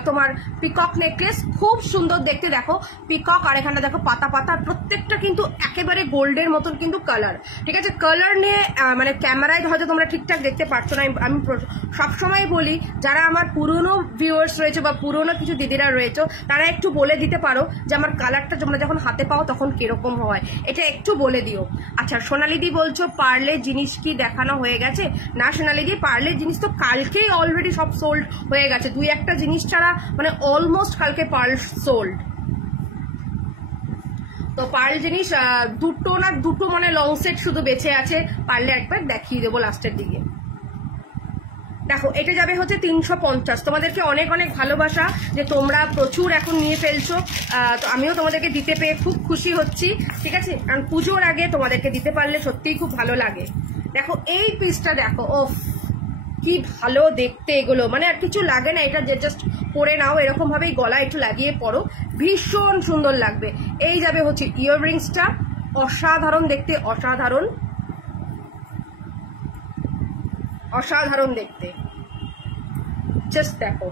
তোমার পিকক নেকলেস, খুব সুন্দর দেখতে। দেখো পিকক, আর এখানে দেখো পাতা পাতা, প্রত্যেকটা কিন্তু একেবারে গোল্ডের মতন কিন্তু কালার, ঠিক আছে। কালার নিয়ে মানে ক্যামেরায় হয়তো তোমরা ঠিকঠাক দেখতে পাচ্ছ না। আমি সবসময় বলি, যারা আমার পুরনো ভিউয়ার্স রয়েছে বা পুরনো কিছু দিদিরা রয়েছে, তারা একটু বলে দিতে পারো যে আমার কালারটা তোমরা যখন হাতে পাও তখন কিরকম হয়, এটা একটু বলে দিও। আচ্ছা সোনালিদি বলছো পার্লে জিনিস কি দেখানো হয়ে গেছে? না সোনালিদি, পার্লে জিনিস তো কালকেই অলরেডি সব সোল্ড হয়ে গেছে। 2-1টা জিনিস ছাড়া মানে অলমোস্ট কালকে পার্ল সোল্ড। তো পার্ল জিনিস দুটো মানে লং সেট শুধু বেঁচে আছে। পারলে একবার দেখিয়ে দেবো লাস্টের দিকে। দেখো এটা যাবে হচ্ছে 350। তোমাদেরকে অনেক অনেক ভালোবাসা যে তোমরা প্রচুর এখন নিয়ে ফেলছো। তো আমিও তোমাদেরকে দিতে পেয়ে খুব খুশি হচ্ছি, ঠিক আছে। কারণ পুজোর আগে তোমাদেরকে দিতে পারলে সত্যিই খুব ভালো লাগে। দেখো এই পিসটা দেখো, ওফ কি ভালো দেখতে এগুলো, মানে আর কিছু লাগে না। এটা জাস্ট পরে নাও, এরকম ভাবেই গলায় একটু লাগিয়ে পরো, ভীষণ সুন্দর লাগবে। এই যাবে হচ্ছে ইয়াররিংসটা, অসাধারণ দেখতে, অসাধারণ অসাধারণ দেখতে, জাস্ট দেখো।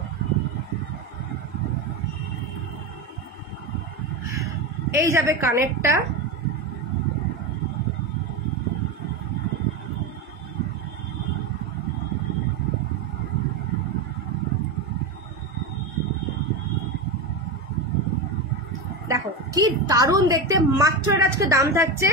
এই যাবে কানেরটা, দেখো কি দারুণ দেখতে। মাত্র এর আজকে দাম থাকছে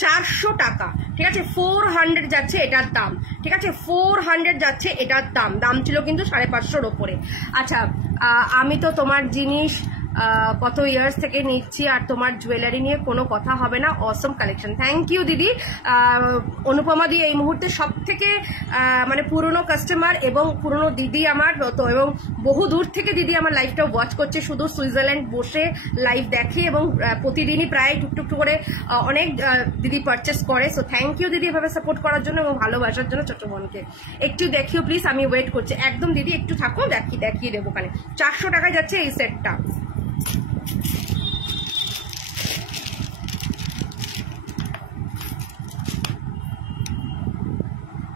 400 টাকা, ঠিক আছে। 400 যাচ্ছে এটার দাম, ঠিক আছে। 400 যাচ্ছে এটার দাম। দাম ছিল কিন্তু 550-র ওপরে। আচ্ছা আমি তো তোমার জিনিস কত ইয়ার্স থেকে নিচ্ছি, আর তোমার জুয়েলারি নিয়ে কোনো কথা হবে না। অসম কালেকশন, থ্যাংক ইউ দিদি। অনুপমা দি এই মুহূর্তে সব থেকে মানে পুরনো কাস্টমার এবং পুরনো দিদি আমার, তো এবং বহু দূর থেকে দিদি আমার লাইভটা ওয়াচ করছে, শুধু সুইজারল্যান্ড বসে লাইভ দেখে এবং প্রতিদিনই প্রায় টুকটুক করে অনেক দিদি পারচেস করে। সো থ্যাংক ইউ দিদি এভাবে সাপোর্ট করার জন্য এবং ভালোবাসার জন্য ছোট বোনকে। একটু দেখিও প্লিজ, আমি ওয়েট করছি একদম দিদি, একটু থাকো, দেখিয়ে দেবো। ওখানে 400 টাকায় যাচ্ছে এই সেটটা।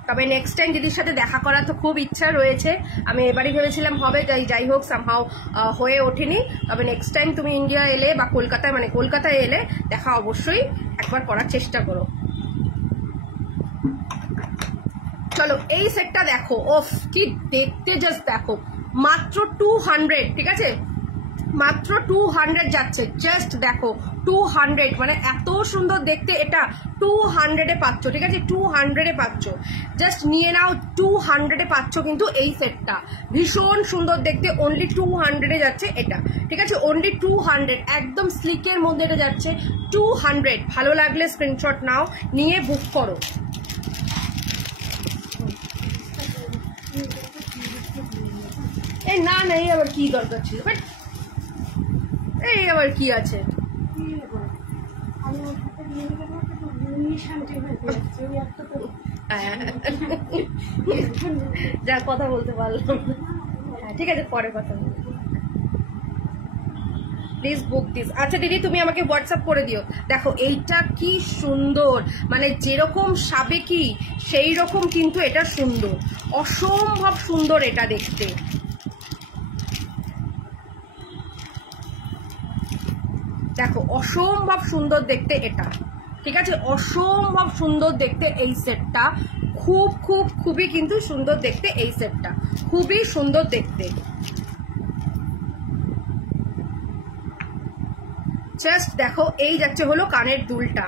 তবে নেক্সট টাইম দিদির সাথে দেখা করার তো খুব ইচ্ছা রয়েছে। আমি এবারই ভেবেছিলাম হবে, যাই হোক সামহাও হয়ে ওঠেনি। তবে নেক্সট টাইম তুমি ইন্ডিয়া এলে বা কলকাতায়, মানে কলকাতায় এলে দেখা অবশ্যই একবার করার চেষ্টা করো। চলো এই সেটটা দেখো, ওফ কি দেখতে, জাস্ট দেখো। মাত্র 200, ঠিক আছে, মাত্র 200 যাচ্ছে। জাস্ট দেখো 200, মানে এত সুন্দর দেখতে। এটা 200-এ পাচ্ছ, ঠিক আছে, 200-এ পাচ্ছ। জাস্ট নিয়ে নাও, 200-এ পাচ্ছ কিন্তু এই সেটটা। ভীষণ সুন্দর দেখতে, অনলি 200-এ যাচ্ছে এটা, ঠিক আছে। অনলি 200, একদম স্লিকের মধ্যে এটা যাচ্ছে 200। ভালো লাগলে স্ক্রিনশট নাও, নিয়ে বুক করো। এই না এই আবার কি দরকার ছিল, বাট এই আবার কি আছে। যা কথা বলতে পারলাম, ঠিক আছে পরে কথা বলবো। Please book this. আচ্ছা দিদি তুমি আমাকে হোয়াটসঅ্যাপ করে দিও। দেখো এইটা কি সুন্দর, মানে যেরকম সাবেকি সেই রকম কিন্তু এটা সুন্দর, অসম্ভব সুন্দর এটা দেখতে। দেখো অসম্ভব সুন্দর দেখতে এটা, ঠিক আছে, অসম্ভব সুন্দর দেখতে এই সেটটা, খুবই কিন্তু সুন্দর দেখতে এই সেটটা, খুবই সুন্দর দেখতে। জাস্ট দেখো, এই যাচ্ছে হলো কানের দুলটা,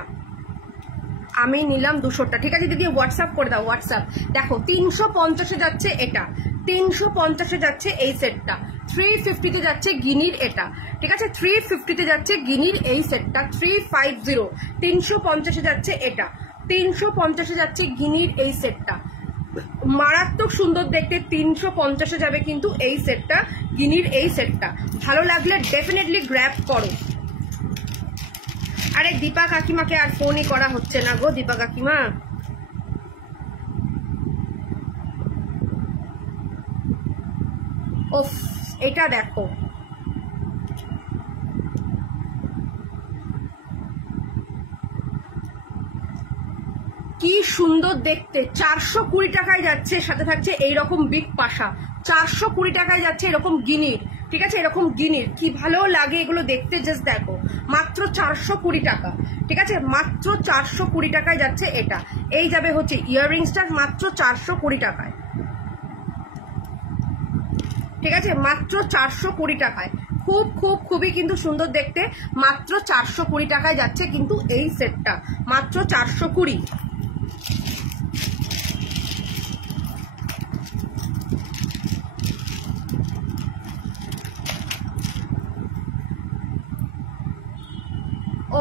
আমি নিলাম 200টা। ঠিক আছে দিদি, হোয়াটসঅ্যাপ করে দাও, হোয়াটসঅ্যাপ। দেখো 350-এ যাচ্ছে এটা, 350-এ যাচ্ছে এই সেটটা, 350-তে যাচ্ছে গিনির এটা। ঠিক আছে, 350-তে যাচ্ছে গিনির এই সেটটা, 350, 350-এ যাচ্ছে এটা, 350-এ যাচ্ছে গিনির এই সেটটা। মারাত্মক সুন্দর দেখতে, 350-এ যাবে কিন্তু এই সেটটা, গিনির এই সেটটা। ভালো লাগলে ডেফিনেটলি গ্র্যাব করো। আরে দীপা কাকিমাকে আর ফোনই করা হচ্ছে না গো, দীপা কাকিমা। ওফ, এটা দেখো, কি সুন্দর দেখতে। 420 টাকায় যাচ্ছে, সাথে থাকছে এইরকম বিগ পাশা। 420 টাকায় যাচ্ছে এরকম গিনির। ঠিক আছে, এরকম গিনির কি ভালো লাগে এগুলো দেখতে, জাস্ট দেখো, মাত্র 420 টাকা। ঠিক আছে, মাত্র 420 টাকায় যাচ্ছে এটা। এই যাবে হচ্ছে ইয়াররিংসটা মাত্র 420 টাকায়। ঠিক আছে, মাত্র 420 টাকায়, খুবই কিন্তু সুন্দর দেখতে। মাত্র 420 টাকায় যাচ্ছে কিন্তু এই সেটটা, মাত্র 420।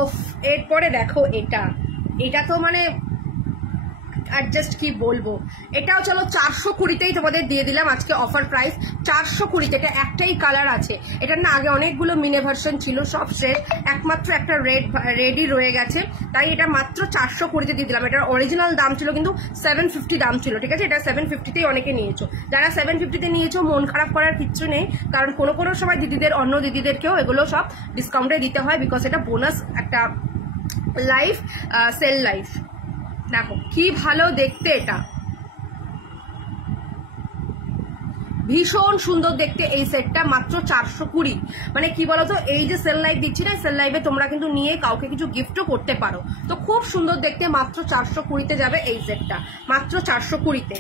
ওফ, এরপরে দেখো এটা, এটা তো মানে আর জাস্ট কি বলবো, এটাও চলো 420-তেই তোমাদের দিয়ে দিলাম আজকে অফার প্রাইস, 420। এটা একটাই কালার আছে, এটার না আগে অনেকগুলো মিনে ভার্সন ছিল, সব শেষ, একমাত্র একটা রেডই রয়ে গেছে, তাই এটা মাত্র 420-তে দিয়ে দিলাম। এটার অরিজিনাল দাম ছিল কিন্তু 750 দাম ছিল। ঠিক আছে, এটা 750-তেই অনেকে নিয়েছো। যারা 750-তে নিয়েছো মন খারাপ করার কিচ্ছু নেই, কারণ কোনো সময় দিদিদের, অন্য দিদিদেরকেও এগুলো সব ডিসকাউন্টে দিতে হয়, বিকজ এটা বোনাস একটা লাইফ, সেল লাইফ। দেখো কি ভালো দেখতে, এটা ভীষণ সুন্দর দেখতে এই সেটটা, মাত্র 420। মানে কি বলতো, এই যে সেল লাইভ দিচ্ছি না, সেল লাইভে তোমরা কিন্তু নিয়ে কাউকে কিছু গিফটও করতে পারো, তো খুব সুন্দর দেখতে। মাত্র 420-তে যাবে এই সেটটা, মাত্র 420-তে।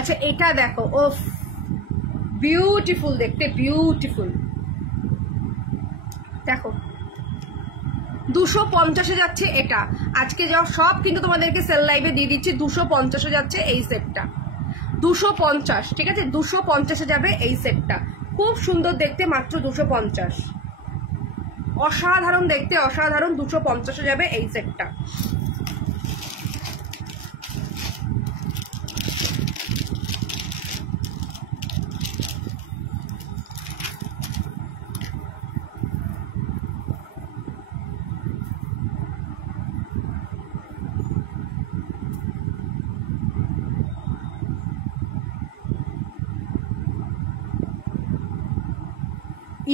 আচ্ছা এটা দেখো, ওফ বিউটিফুল দেখতে, বিউটিফুল। দেখো 250-এ যাচ্ছে এটা, আজকে যাও সব কিন্তু তোমাদেরকে সেল লাইভে দিয়ে দিচ্ছি, 250-এ যাচ্ছে এই সেটটা, 250। ঠিক আছে, 250-এ যাবে এই সেটটা, খুব সুন্দর দেখতে, মাত্র 250। অসাধারণ দেখতে, অসাধারণ, 250-এ যাবে এই সেটটা।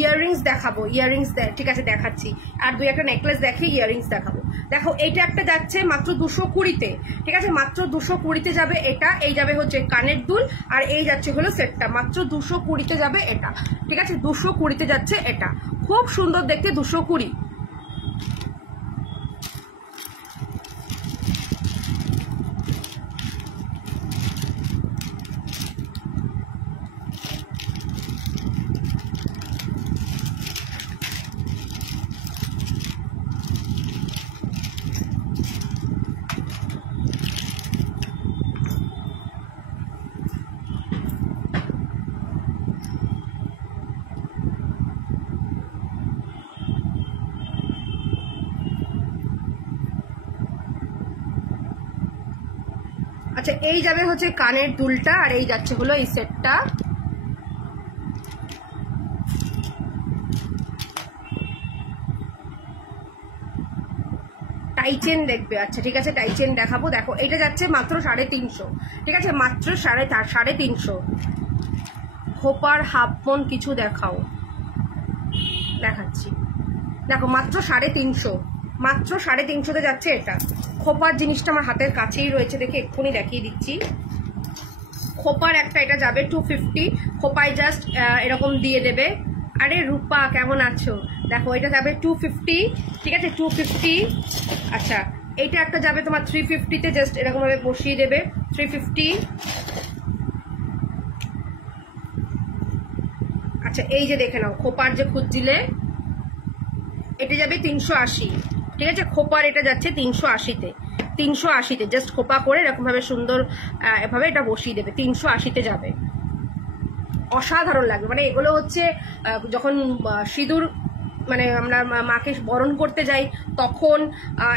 ইয়াররিংস দেখাবো, ইয়াররিংস ঠিক আছে দেখাচ্ছি, আর দুই একটা নেকলেস দেখে ইয়াররিংস দেখাবো। দেখো এইটা একটা যাচ্ছে মাত্র 220-তে। ঠিক আছে, মাত্র 220-তে যাবে এটা। এই যাবে হচ্ছে কানের দুল, আর এই যাচ্ছে হলো সেটটা, মাত্র 220-তে যাবে এটা। ঠিক আছে, 220-তে যাচ্ছে এটা, খুব সুন্দর দেখতে, 220। আচ্ছা এই যাবে হচ্ছে কানের দুলটা, আর এই যাচ্ছে হলো এই সেটটা। টাইচেন দেখবে, আচ্ছা ঠিক আছে টাইচেন দেখাবো। দেখো এটা যাচ্ছে মাত্র 350। ঠিক আছে, মাত্র 350। খোপার হাফ মন কিছু দেখাও, দেখাচ্ছি। দেখো মাত্র 350, মাত্র 350-তে যাচ্ছে এটা। খোপার জিনিসটা আমার হাতের কাছেই রয়েছে, দেখে এক্ষুনি দেখিয়ে দিচ্ছি। খোপার একটা এটা যাবে 250, খোপায় জাস্ট এরকম দিয়ে দেবে। আরে রূপা কেমন আছো? দেখো এটা যাবে 250, ঠিক আছে 250। আচ্ছা এইটা একটা যাবে তোমার 350-তে, জাস্ট এরকম ভাবে বসিয়ে দেবে 350। আচ্ছা এই যে দেখে নাও খোপার যে খুঁজছিলে, এটা যাবে 380, ঠিক আছে। খোপার এটা যাচ্ছে 380-তে, 380-তে জাস্ট খোপা করে এরকম ভাবে সুন্দর এভাবে এটা বসিয়ে দেবে, 380-তে যাবে। অসাধারণ লাগবে। মানে এগুলো হচ্ছে যখন সিঁদুর মানে আমরা মাকে বরণ করতে যাই তখন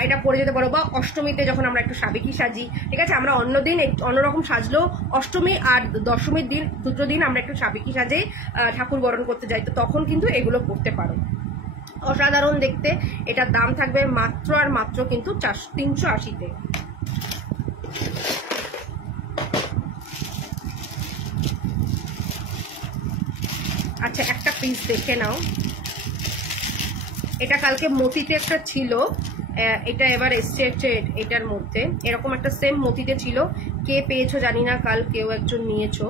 এটা পরে যেতে পারো, বা অষ্টমীতে যখন আমরা একটু সাবেকি সাজি, ঠিক আছে। আমরা অন্যদিন অন্যরকম সাজলেও অষ্টমী আর দশমীর দিন দুটো দিন আমরা একটু সাবেকি সাজে ঠাকুর বরণ করতে যাই, তো তখন কিন্তু এগুলো পরতে পারো। অসাধারণ দেখতে। এটার দাম থাকবে মাত্র আর মাত্র কিন্তু 380-তে। আচ্ছা একটা পিস দেখে নাও, এটা কালকে মতিতে একটা ছিল, এটা এবার এসছে এটার মধ্যে এরকম একটা সেম মতিতে ছিল। কে পেয়েছো জানি না, কাল কেউ একজন নিয়েছো।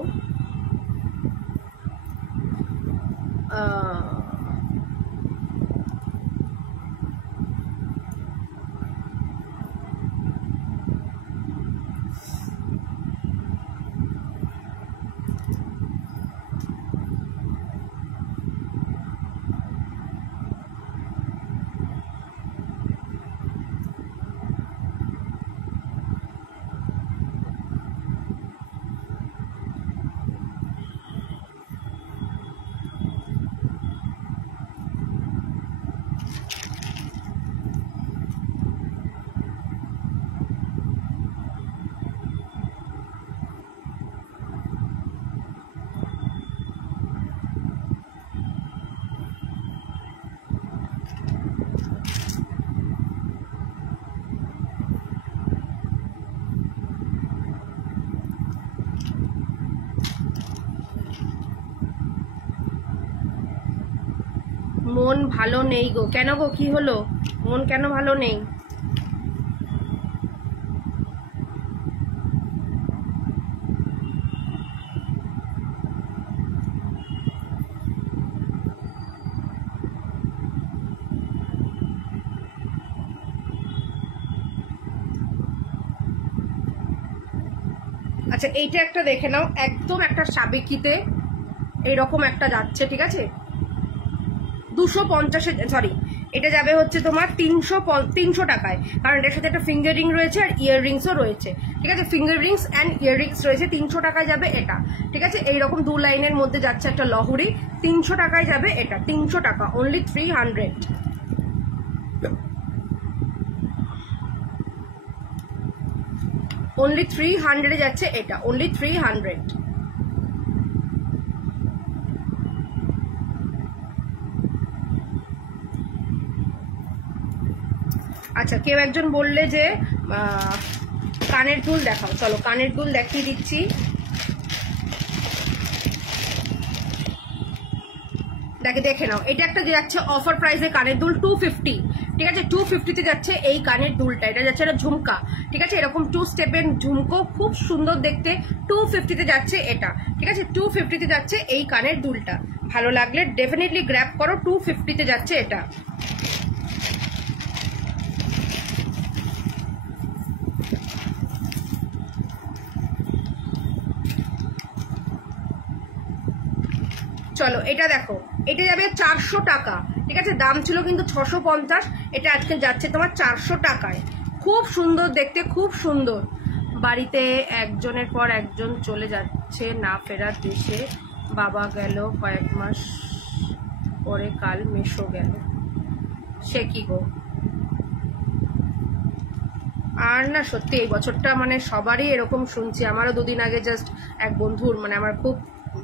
মন ভালো নেই গো। কেন গো, কি হলো? মন কেন ভালো নেই? আচ্ছা এইটা একটা দেখে নাও, একদম একটা সাবেকিতে এইরকম একটা যাচ্ছে, ঠিক আছে। 250, সরি এটা যাবে হচ্ছে তোমার 300 টাকায়, কারণ এটার সাথে একটা ফিঙ্গার রিং রয়েছে আর ইয়ার রিংসও রয়েছে, ঠিক আছে। Finger Rings and year Rings রয়েছে, 300 টাকায় যাবে এটা, ঠিক আছে। এইরকম 2 লাইনের মধ্যে যাচ্ছে একটা লহরি, 300 টাকায় যাবে এটা, 300 টাকা, অনলি 300, অনলি 300-এ যাচ্ছে এটা, অনলি 300। আচ্ছা কেউ একজন বললে যে কানের দুল দেখাও, চলো কানের দুল দেখিয়ে দিচ্ছি। দেখে নাও, এটা একটা যাচ্ছে অফার প্রাইসে কানের দুল 250, ঠিক আছে। 250-তে যাচ্ছে এই কানের দুলটা, এটা যাচ্ছে একটা ঝুমকা, ঠিক আছে। এরকম 2 স্টেপের ঝুমকো, খুব সুন্দর দেখতে। 250-তে যাচ্ছে এটা, ঠিক আছে। 250-তে যাচ্ছে এই কানের দুলটা। ভালো লাগলে ডেফিনেটলি গ্র্যাব করো, 250-তে যাচ্ছে এটা। চলো এটা দেখো, এটা যাবে 400 টাকা, ঠিক আছে। দাম ছিল কিন্তু 650, এটা আজকে যাচ্ছে তোমার 400 টাকায়। খুব সুন্দর দেখতে, খুব সুন্দর। বাড়িতে একজনের পর একজন চলে যাচ্ছে না ফেরার দেশে, বাবা গেল কয়েক মাস পরে, কাল মেশো গেল। সে কি গো, আর না সত্যি এই বছরটা মানে সবারই এরকম শুনছি। আমারও দুদিন আগে জাস্ট এক বন্ধুর, মানে আমার খুব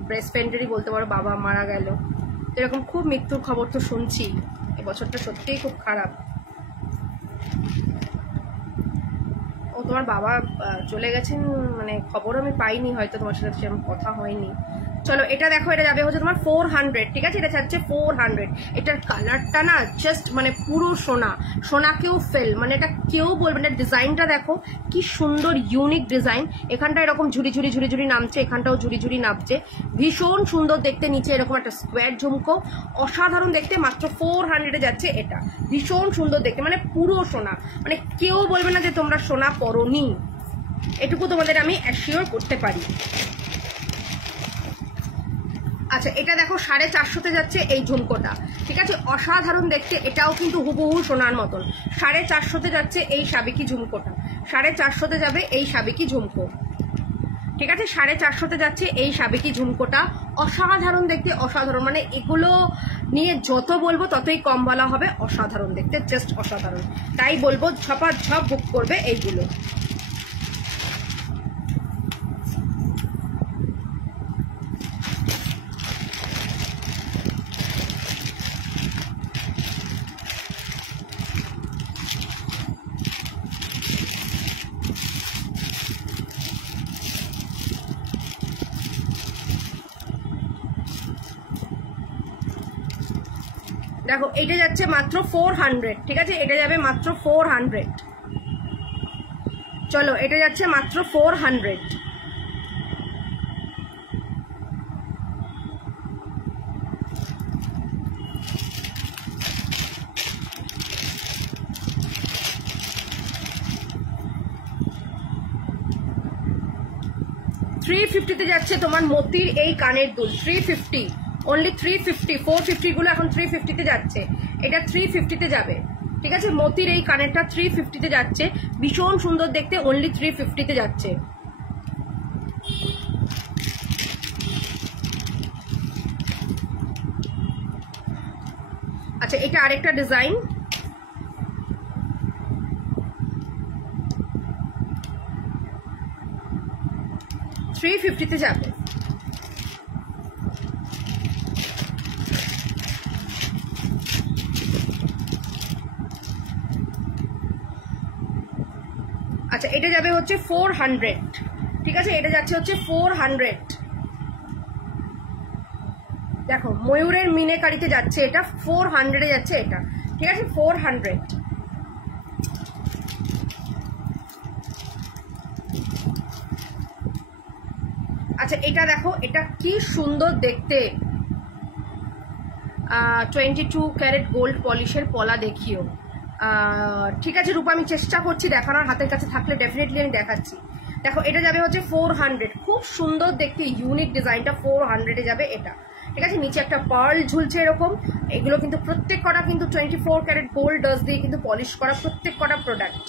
বেস্ট ফ্রেন্ডেরই বলতে পারো, বাবা মারা গেল। এরকম খুব মৃত্যুর খবর তো শুনছি। এই বছরটা সত্যিই খুব খারাপ। ও তোমার বাবা চলে গেছেন, মানে খবর আমি পাইনি, হয়তো তোমার সাথে সেরকম কথা হয়নি। চলো এটা দেখো, এটা যাবে হচ্ছে তোমার 400, ঠিক আছে? এটা যাচ্ছে 400। এটার কালারটা না জাস্ট মানে পুরো সোনা, সোনাকেও ফেল, মানে এটা কেউ বলবে না। ডিজাইনটা দেখো কি সুন্দর ইউনিক ডিজাইন। এখানটা এরকম ঝুড়ি ঝুড়ি ঝুড়ি ঝুড়ি নামছে, এখানটাও ঝুড়ি ঝুড়ি নামছে, ভীষণ সুন্দর দেখতে। নিচে এরকম একটা স্কোয়ার ঝুমকো, অসাধারণ দেখতে। মাত্র 400-এ যাচ্ছে এটা, ভীষণ সুন্দর দেখতে, মানে পুরো সোনা, মানে কেউ বলবে না যে তোমরা সোনা পরোনি, এটুকু তোমাদের আমি অ্যাসিওর করতে পারি। আচ্ছা এটা দেখো 450-তে যাচ্ছে এই ঝুমকোটা, ঠিক আছে? অসাধারণ দেখতে, এটাও কিন্তু হুবহু সোনার মতন। 450-তে যাচ্ছে এই সাবেকি ঝুমকোটা, 450-তে যাবে এই সাবেকি ঝুমকো, ঠিক আছে? 450-তে যাচ্ছে এই সাবেকি ঝুমকোটা, অসাধারণ দেখতে, অসাধারণ। মানে এগুলো নিয়ে যত বলবো ততই কম বলা হবে, অসাধারণ দেখতে, জাস্ট অসাধারণ। তাই বলবো ঝপাঝপ বুক করবে এইগুলো। দেখো এটা যাচ্ছে মাত্র 400, ঠিক আছে? এটা যাবে মাত্র 400। চলো এটা যাচ্ছে মাত্র 400। $350-তে যাচ্ছে তোমার মতির এই কানের দুল, 350, অনলি 350। 450 গুলো এখন 350-তে যাচ্ছে, এটা 350-তে যাবে, ঠিক আছে? মতির এই কানেরটা 350-তে যাচ্ছে, ভীষণ সুন্দর দেখতে, অনলি 350-তে যাচ্ছে। আচ্ছা এটা আরেকটা ডিজাইন, $350-তে যাবে। আচ্ছা এটা যাবে হচ্ছে 400, ঠিক আছে? এটা যাচ্ছে হচ্ছে 400। দেখো ময়ূরের মিনেকারিতে যাচ্ছে এটা, 400-এ যাচ্ছে এটা, ঠিক আছে? 400। আচ্ছা এটা দেখো, এটা কি সুন্দর দেখতে, 22 ক্যারেট গোল্ড পলিশের পলা দেখিও। ঠিক আছে রূপা, আমি চেষ্টা করছি দেখানোর, হাতের কাছে থাকলে ডেফিনেটলি আমি দেখাচ্ছি। দেখো এটা যাবে হচ্ছে 400, খুব সুন্দর দেখতে ইউনিক ডিজাইনটা, 400-এ যাবে এটা, ঠিক আছে? নিচে একটা পার্ল ঝুলছে এরকম। এগুলো কিন্তু প্রত্যেক কটা কিন্তু 24 ক্যারেট গোল্ড ডাস্ট দিয়ে কিন্তু পলিশ করা প্রত্যেক কটা প্রোডাক্ট।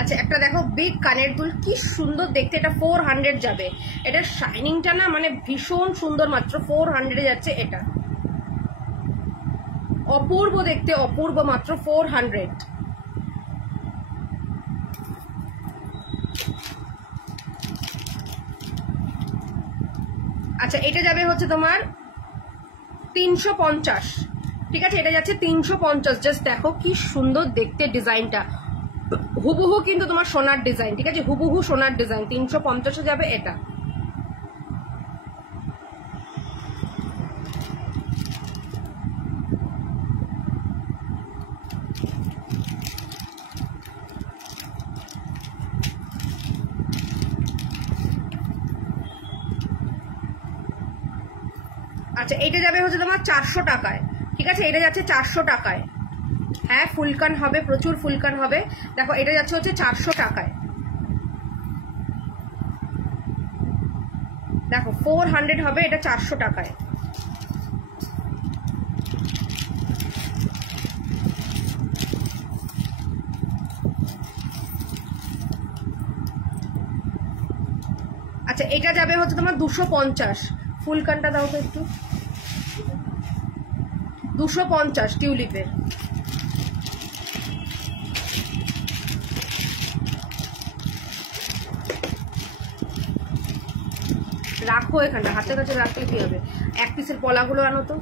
আচ্ছা একটা দেখো বিগ কানের দুল, কি সুন্দর দেখতে, এটা 400 যাবে। এটার শাইনিংটা না মানে ভীষণ সুন্দর, মাত্র 400-এ যাচ্ছে এটা, অপূর্ব দেখতে, অপূর্ব, মাত্র 400। আচ্ছা এটা যাবে হচ্ছে তোমার 350, ঠিক আছে? এটা যাচ্ছে 350। জাস্ট দেখো কি সুন্দর দেখতে ডিজাইনটা, হুবহু কিন্তু তোমার সোনার ডিজাইন, ঠিক আছে? হুবহু সোনার ডিজাইন, 350-এ যাবে এটা। আচ্ছা এটা যাবে হচ্ছে তোমার 400 টাকায়, ঠিক আছে? এটা যাচ্ছে 400 টাকায়। হ্যাঁ ফুলকান হবে, প্রচুর ফুলকান হবে। দেখো এটা যাচ্ছে হচ্ছে 400 টাকায়। দেখো 400 হবে, এটা 400 টাকায়। আচ্ছা এটা যাবে হচ্ছে তোমার 250, ফুলকানটা দাও তো একটু, 250 টিউলিপের। রাখো এখানটা, হাতের কাছে রাখলে কি হবে। এক পিসের পলাগুলো আনো তো।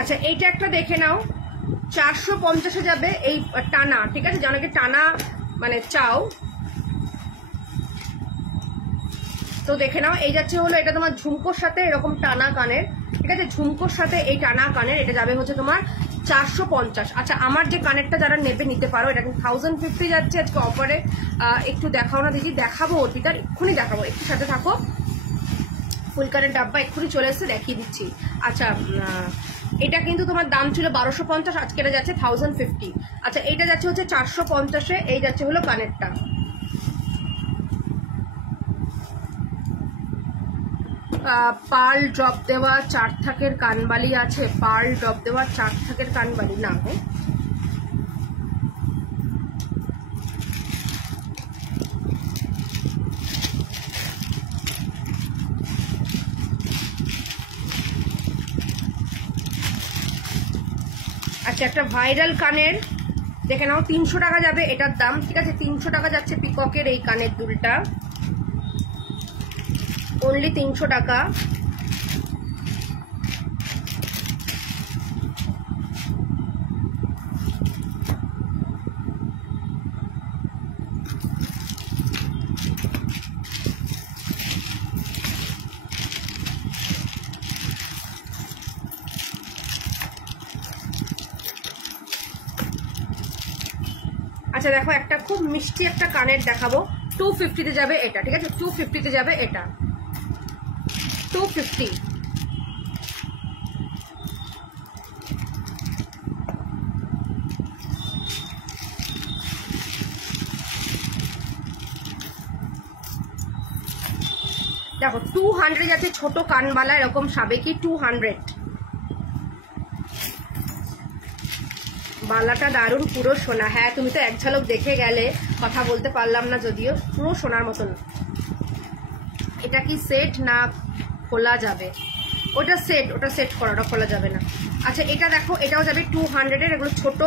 আচ্ছা এইটা একটা দেখে নাও, 450-এ যাবে এই টানা, ঠিক আছে, অনেকে টানা মানে চাও তো দেখে নাও। এই যাচ্ছে হলো এটা তোমার ঝুমকোর সাথে এরকম টানা কানের, ঠিক আছে, ঝুমকোর সাথে এই টানা কানের, এটা যাবে হচ্ছে তোমার 450। আচ্ছা আমার যে কানেরটা যারা নেবে নিতে পারো, এটা কিন্তু 1050 যাচ্ছে আজকে অফারে। একটু দেখাও না দিদি। দেখাবো অর্পিতার, এক্ষুনি দেখাবো, একটু সাথে থাকো। ফুল কানের ডাব্বা এক্ষুনি চলে এসে দেখিয়ে দিচ্ছি। আচ্ছা এটা কিন্তু তোমার দাম ছিল 1250, আজকে এটা যাচ্ছে 1050। আচ্ছা এইটা যাচ্ছে হচ্ছে 450-এ, এই যাচ্ছে হলো কানেরটা। পার্ল ড্রপ দেওয়া 4 থাকের কানবালি আছে, পার্ল ড্রপ দেওয়া 4 থাকের কানবালি না গো। আচ্ছা একটা ভাইরাল কানের দেখে নাও, 300 টাকা যাবে এটার দাম, ঠিক আছে, 300 টাকা যাচ্ছে পিককের এই কানের দুলটা, অনলি 300 টাকা। আচ্ছা দেখো একটা খুব মিষ্টি একটা কানের দেখাবো, 250-তে যাবে এটা, ঠিক আছে, 250-তে যাবে এটা, 250। দেখো 200 যাচ্ছে ছোট কানবালা এরকম সাবেকি, 200। বালাটা দারুণ, পুরো সোনা। হ্যাঁ তুমি তো এক ঝলক দেখে গেলে, কথা বলতে পারলাম না যদিও, পুরো সোনার মতন। এটা কি সেট না খোলা যাবে? ওটা সেট, ওটা সেট করা, ওটা খোলা যাবে না। আচ্ছা এটা দেখো, এটাও যাবে 200-এর, এগুলো ছোট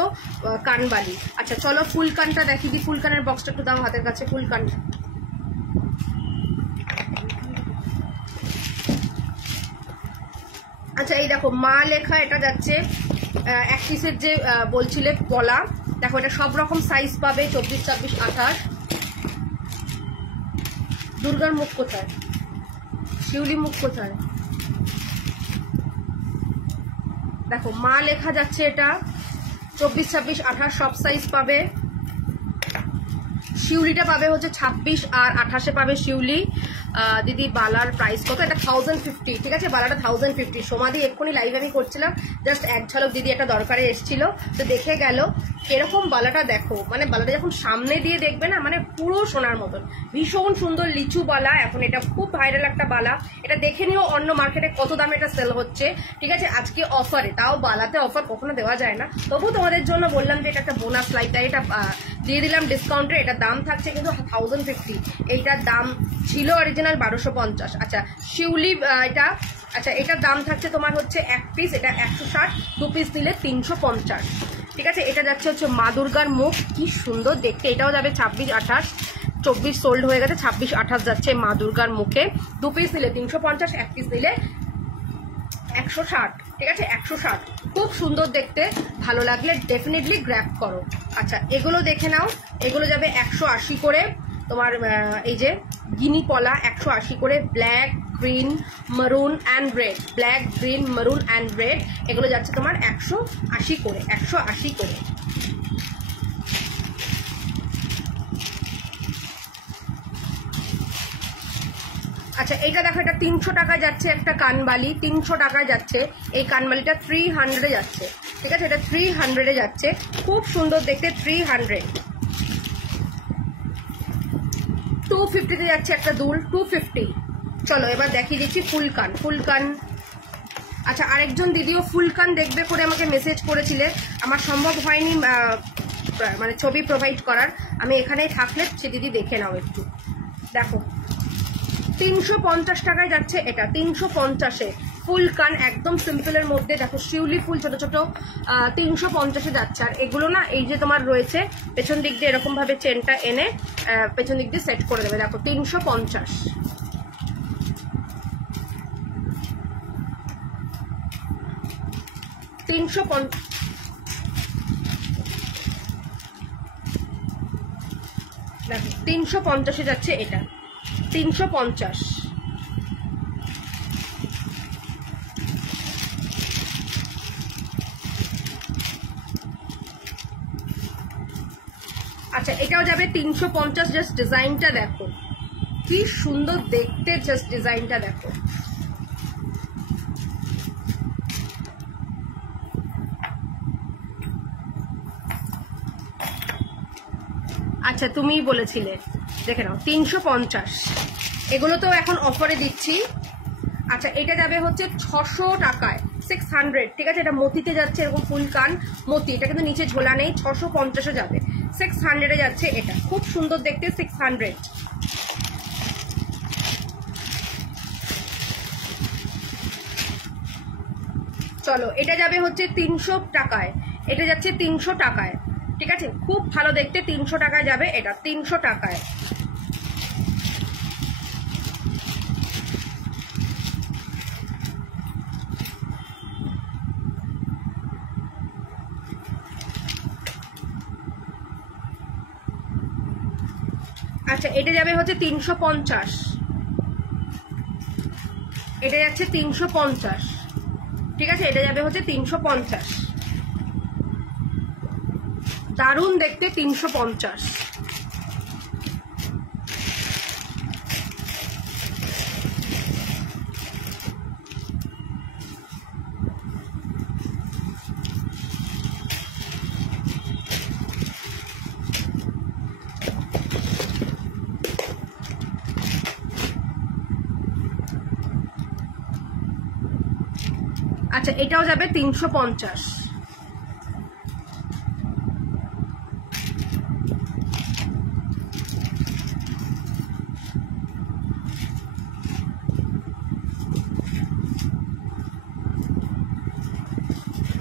কানবালি। আচ্ছা চলো ফুল কানটা দেখি দি, ফুল কানের বক্সটা একটু দাও হাতের কাছে, ফুল কান। আচ্ছা এই দেখো মা লেখা, এটা যাচ্ছে 1 পিসের যে বলছিলে পলা, দেখো এটা সব রকম সাইজ পাবে, 24, 26, 28। দুর্গার মুখ কোথায়? শিউলি মুখ কোথায়? দেখো মা লেখা যাচ্ছে, এটা 24, 26, 28 সব সাইজ পাবে। শিউলিটা পাবে হচ্ছে 26 আর 28-এ পাবে শিউলি। দিদি বালার প্রাইস কত? এটা 1050, ঠিক আছে, বালাটা 1050। সমাধি এক্ষুনি লাইভ আমি করছিলাম, জাস্ট এক ঝলক দিদি একটা দরকারে এসেছিল তো দেখে গেল। এরকম বালাটা দেখো, মানে বালাটা যখন সামনে দিয়ে দেখবে না, মানে পুরো সোনার মতন, ভীষণ সুন্দর লিচু বালা। এখন এটা খুব ভাইরাল একটা বালা, এটা দেখে নিও অন্য মার্কেটে কত দামে এটা সেল হচ্ছে, ঠিক আছে, আজকে অফারে, তাও বালাতে অফার কখনো দেওয়া যায় না, তবু তোমাদের জন্য বললাম যে এটা একটা বোনাস লাইভ, তাই এটা দিয়ে দিলাম ডিসকাউন্টে। এটার দাম থাকছে কিন্তু 1050, এইটার দাম ছিল অরিজিনাল 1250। আচ্ছা শিউলি এটা, আচ্ছা এটার দাম থাকছে তোমার হচ্ছে 1 পিস, এটা 160, 2 পিস নিলে 350, ঠিক আছে। এটা যাচ্ছে হচ্ছে মা দুর্গার মুখ, কি সুন্দর দেখতে, এটাও যাবে 26, 28, 24 সোল্ড হয়ে গেছে, 26, 28 যাচ্ছে মা দুর্গার মুখে, 2 পিস নিলে 350, 1 পিস নিলে 160, ঠিক আছে, 160। খুব সুন্দর দেখতে, ভালো লাগলে ডেফিনেটলি গ্র্যাব করো। আচ্ছা এগুলো দেখে নাও, এগুলো যাবে 180 করে তোমার, এই যে গিনি পলা 180 করে, ব্ল্যাক গ্রিন মারুন অ্যান্ড রেড, ব্ল্যাক গ্রিন মারুন অ্যান্ড রেড, এগুলো যাচ্ছে তোমার 180 করে, 180 করে। আচ্ছা এইটা দেখো, এটা 300 টাকা যাচ্ছে একটা কানবালি, 300 টাকা যাচ্ছে এই কানবালিটা, 300-এ যাচ্ছে, ঠিক আছে, এটা 300-এ যাচ্ছে, খুব সুন্দর দেখতে, 300। 250-তে যাচ্ছে একটা দুল, 250। চলো এবার দেখিয়ে দিচ্ছি ফুল কান, ফুল কান। আচ্ছা আরেকজন দিদিও ফুল কান দেখবে করে আমাকে মেসেজ করেছিলে, আমার সম্ভব হয়নি মানে ছবি প্রোভাইড করার, আমি এখানেই থাকলে সে দিদি দেখে নাও একটু। দেখো 350 টাকায় যাচ্ছে এটা, 350-এ ফুল কান একদম সিম্পলের মধ্যে, দেখো শিউলি ফুল ছোট ছোট, 350-এ যাচ্ছে। আর এগুলো না এই যে তোমার রয়েছে পেছন দিক দিয়ে এরকম ভাবে চেনটা এনে পেছন দিক দিয়ে সেট করে দেবে, দেখো 350। দেখো 350-এ যাচ্ছে এটা, 350। আচ্ছা এটাও যাবে 350। জাস্ট ডিজাইনটা দেখো কি সুন্দর দেখতে, জাস্ট ডিজাইনটা দেখো। আচ্ছা তুমিই বলেছিলে, দেখে নাও 350। এগুলো তো এখন অফারে দিচ্ছি। আচ্ছা এটা যাবে হচ্ছে 600 টাকায়, 600, ঠিক আছে। এটা মতিতে যাচ্ছে, এরকম ফুল কান মতি, এটা কিন্তু নিচে ঝোলা নেই, 650-এ যাবে, 600-এ যাচ্ছে। এটা খুব সুন্দর দেখতে, 600। চলো এটা যাবে হচ্ছে 300 টাকায়, এটা যাচ্ছে 300 টাকায়, ঠিক আছে। খুব ভালো দেখতে, 300 টাকায় যাবে এটা, 300 টাকায়। আচ্ছা এটা যাবে হচ্ছে 350, এটা যাচ্ছে 350, ঠিক আছে। এটা যাবে হচ্ছে 350, দারুণ দেখতে, 350। আচ্ছা এটাও যাবে 350।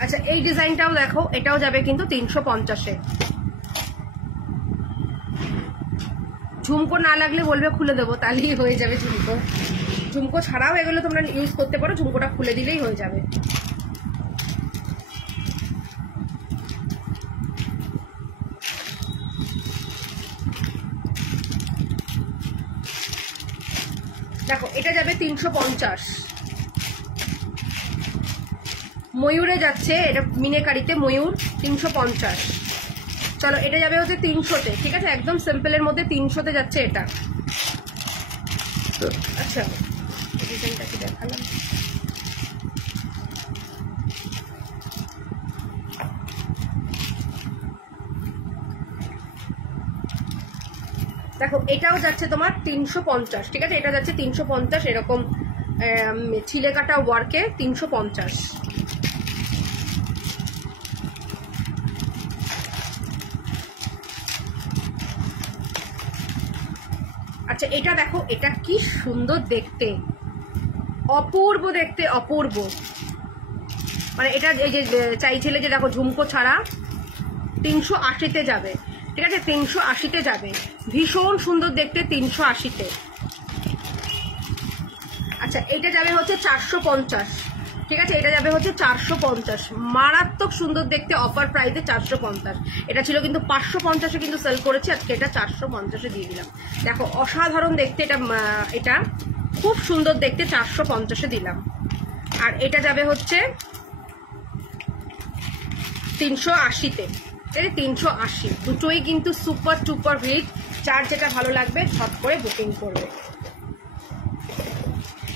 আচ্ছা এই ডিজাইনটাও দেখো, এটাও যাবে কিন্তু 350-এ। ঝুমকো না লাগলে বলবে খুলে দেবো, তাহলেই হয়ে যাবে ঝুমকো। ঝুমকো ছাড়াও এগুলো তোমরা ইউজ করতে পারো, ঝুমকোটা খুলে দিলেই হয়ে যাবে। দেখো এটা যাবে 350, ময়ূরে যাচ্ছে, এটা মিনেকারিতে ময়ূর, 350। চলো এটা যাবে হচ্ছে 300-তে, ঠিক আছে। একদম সিম্পলের মধ্যে 300-তে যাচ্ছে এটা। আচ্ছা ডিজাইনটা কি দেখালাম, দেখো এটাও যাচ্ছে তোমার 350, ঠিক আছে। এটা যাচ্ছে 350, এরকম ছিলে কাটা ওয়ার্কে 350। আচ্ছা এটা দেখো, এটা কি সুন্দর দেখতে, অপূর্ব দেখতে, অপূর্ব। মানে এটা এই যে চাইছিলে যে দেখো ঝুমকো ছাড়া 380-তে যাবে, ঠিক আছে। 380-তে যাবে, ভীষণ সুন্দর দেখতে, 380-তে। আচ্ছা এটা যাবে হচ্ছে 450, ঠিক আছে। এটা যাবে হচ্ছে 450, মারাত্মক সুন্দর দেখতে, অফার প্রাইসে 450। এটা ছিল কিন্তু 550-এ কিন্তু সেল করেছি, আজকে এটা 450-এ দিয়ে দিলাম। দেখো অসাধারণ দেখতে, এটা খুব সুন্দর দেখতে, 450-এ দিলাম। আর এটা যাবে হচ্ছে 380-তে, 380। দুটোই কিন্তু সুপার টুপার হিট, যার যেটা ভালো লাগবে ঝট করে বুকিং করবে।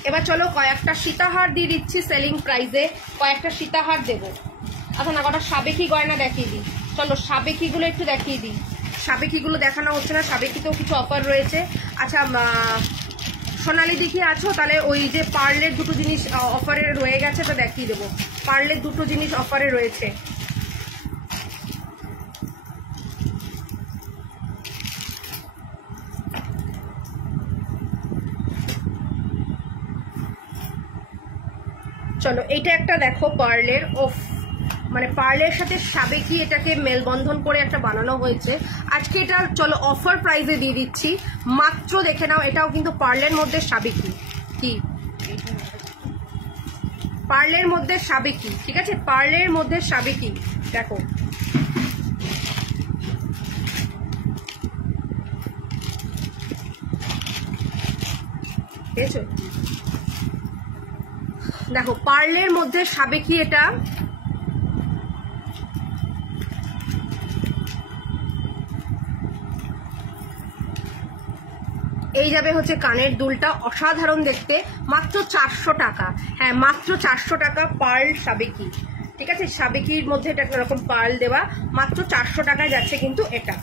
এবার চলো কয়েকটা সীতাহার দিয়ে দিচ্ছি সেলিং প্রাইসে, কয়েকটা সীতাহার দেবো। আচ্ছা না কটা সাবেকি গয়না দেখিয়ে দিই, চলো সাবেকিগুলো একটু দেখিয়ে দিই। সাবেকিগুলো দেখানো হচ্ছে না, সাবেকিতেও কিছু অফার রয়েছে। আচ্ছা সোনালি দেখি আছো, তাহলে ওই যে পার্লের দুটো জিনিস অফারে রয়ে গেছে, তো দেখিয়ে দেবো। পার্লের দুটো জিনিস অফারে রয়েছে। চলো এইটা একটা দেখো পার্লের, ওফ মানে পার্লের সাথে সাবেকি এটাকে মেলবন্ধন করে একটা বানানো হয়েছে আজকে। এটা চলো অফার প্রাইসে দিয়ে দিচ্ছি, মাত্র দেখে নাও। এটাও কিন্তু পার্লের মধ্যে সাবেকি, কি পার্লের মধ্যে সাবেকি, ঠিক আছে, পার্লের মধ্যে সাবেকি। দেখো দেখো পার্লের মধ্যে সাবেকি। এটা এই যাবে হচ্ছে কানের দুলটা, অসাধারণ দেখতে, মাত্র 400 টাকা। হ্যাঁ মাত্র 400 টাকা পার্ল সাবেকি, ঠিক আছে। সাবেকির মধ্যে এটা এরকম পার্ল দেওয়া, মাত্র 400 টাকায় যাচ্ছে কিন্তু এটা।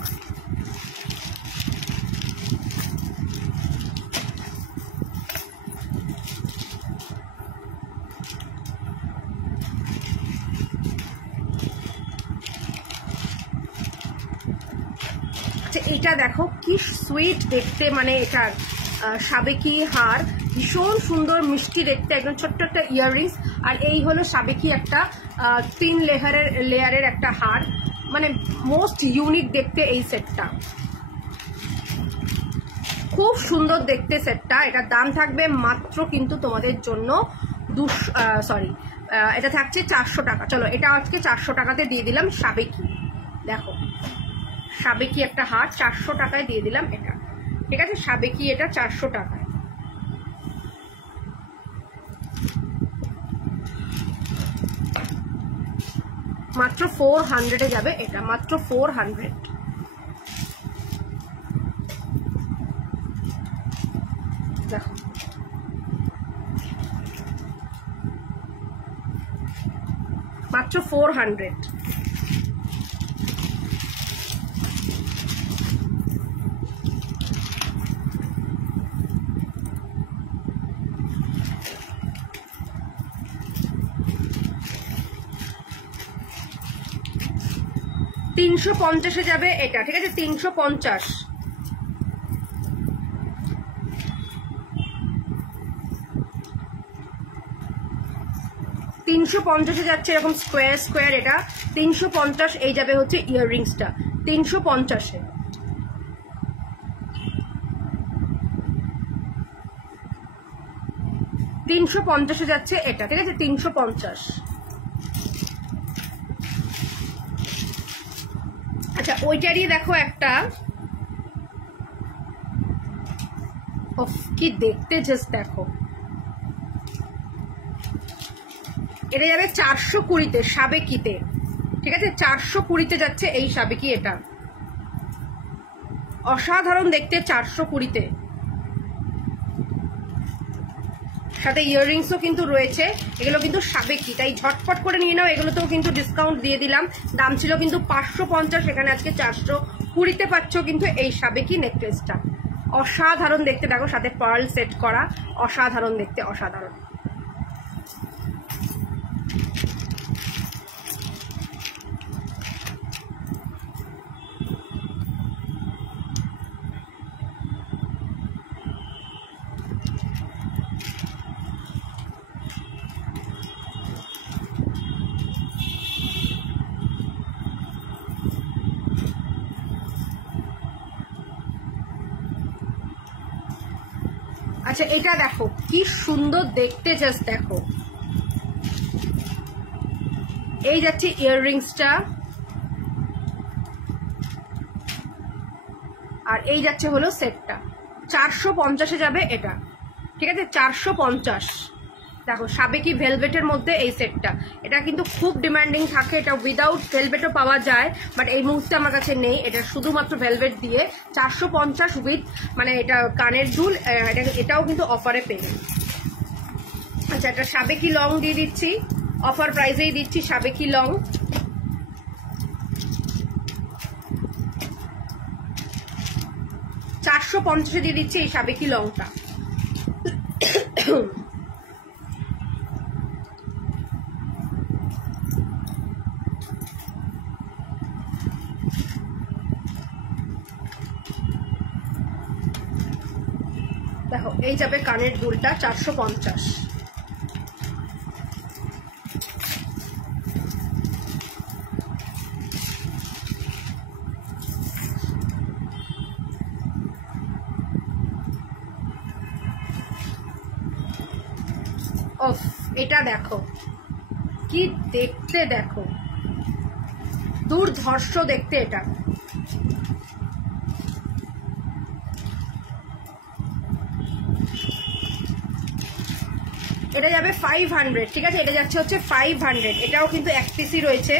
এটা দেখো কি সুইট দেখতে, মানে এটার সাবেকি হার ভীষণ সুন্দর মিষ্টি দেখতে, একদম ছোট্ট একটা ইয়াররিংস। আর এই হলো সাবেকি একটা 3 লেয়ারের একটা হার, মানে মোস্ট ইউনিক দেখতে এই সেটটা, খুব সুন্দর দেখতে সেটটা। এটার দাম থাকবে মাত্র কিন্তু তোমাদের জন্য এটা থাকছে 400 টাকা। চলো এটা আজকে 400 টাকাতে দিয়ে দিলাম সাবেকি। দেখো সাবেকি একটা হার 400 টাকায় দিয়ে দিলাম এটা, ঠিক আছে। সাবেকি এটা 400 টাকায়। মাত্র 400-এ যাবে এটা, মাত্র 400। দেখো মাত্র 400। 350-এ যাবে এটা, ঠিক আছে। 350। যাচ্ছে এরকম স্কোয়ার স্কোয়ার, এটা 350। এই যাবে হচ্ছে ইয়াররিংসটা 350-এ। 350-এ যাচ্ছে এটা, ঠিক আছে। 350। আচ্ছা ওইটারই দেখো একটা, কি দেখতে জাস্ট দেখো, এটা যাবে 420-তে সাবেকিতে, ঠিক আছে। 420-তে যাচ্ছে এই সাবেকি, এটা অসাধারণ দেখতে 420-তে। সাথে ইয়াররিংসও কিন্তু রয়েছে, এগুলো কিন্তু সাবেকি, তাই ঝটপট করে নিয়ে নাও। এগুলোতেও কিন্তু ডিসকাউন্ট দিয়ে দিলাম, দাম ছিল কিন্তু 550, এখানে আজকে 420-তে পাচ্ছ কিন্তু এই সাবেকি নেকলেসটা। অসাধারণ দেখতে, দেখো সাথে পার্ল সেট করা, অসাধারণ দেখতে, অসাধারণ। আচ্ছা এটা দেখো কি সুন্দর দেখতে, জাস্ট দেখো। এই যাচ্ছে ইয়াররিংসটা, আর এই যাচ্ছে হলো সেটটা। 450-এ যাবে এটা, ঠিক আছে। 450। দেখো সাবেকি ভেলভেটের মধ্যে এই সেটটা, এটা কিন্তু খুব ডিমান্ডিং থাকে। এটা উইদাউট ভেলভেটও পাওয়া যায়, বাট এই মুহূর্তে আমার কাছে নেই। এটা শুধুমাত্র ভেলভেট দিয়ে 450 উইথ, মানে এটা কানের দুল, এটাও কিন্তু অফারে পেয়ে। আচ্ছা এটা সাবেকি লং দিয়ে দিচ্ছি, অফার প্রাইসেই দিচ্ছি সাবেকি লং। $450 দিয়ে দিচ্ছি এই সাবেকি লংটা। দেখো এই যাবে কানের দুলটা 450। অফ, এটা দেখো কি দেখতে, দেখো দুর্ধর্ষ দেখতে এটা। এটা যাবে 500, ঠিক আছে, এটা যাচ্ছে হচ্ছে 500। এটাও কিন্তু এক পিসই রয়েছে।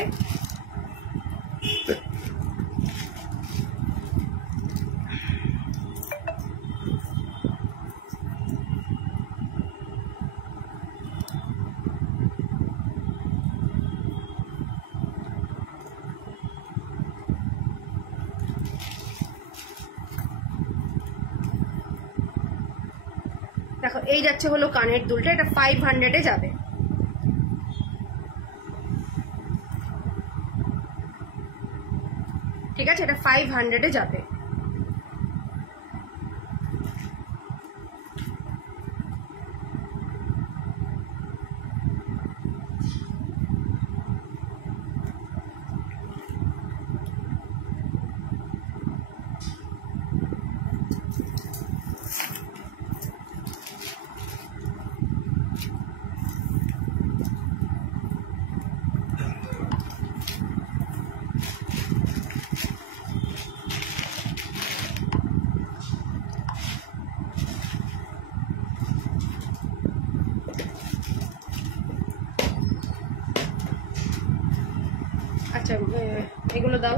দেখো এই যাচ্ছে হলো কানের দুলটা, এটা 500-এ যাবে। ঠিক আছে, এটা 500-এ যাবে। আচ্ছা এগুলো দাও।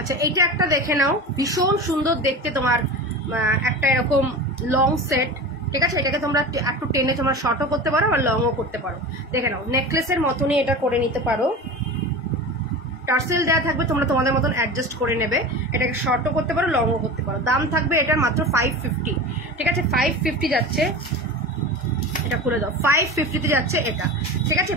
আচ্ছা এইটা একটা দেখে নাও, ভীষণ সুন্দর দেখতে তোমার, একটা এরকম লং সেট। ঠিক আছে, এটাকে তোমরা একটু টেনে তোমরা শর্টও করতে পারো আর লংও করতে পারো। দেখে নাও নেকলেসের মতনই এটা করে নিতে পারো, টার্সেল দেওয়া থাকবে, তোমরা তোমাদের মতন অ্যাডজাস্ট করে নেবে। এটাকে শর্টও করতে পারো, লংও করতে পারো। দাম থাকবে এটার মাত্র 550। ঠিক আছে, 550 যাচ্ছে। এটা খুলে দাও, 550-তে যাচ্ছে এটা। ঠিক আছে,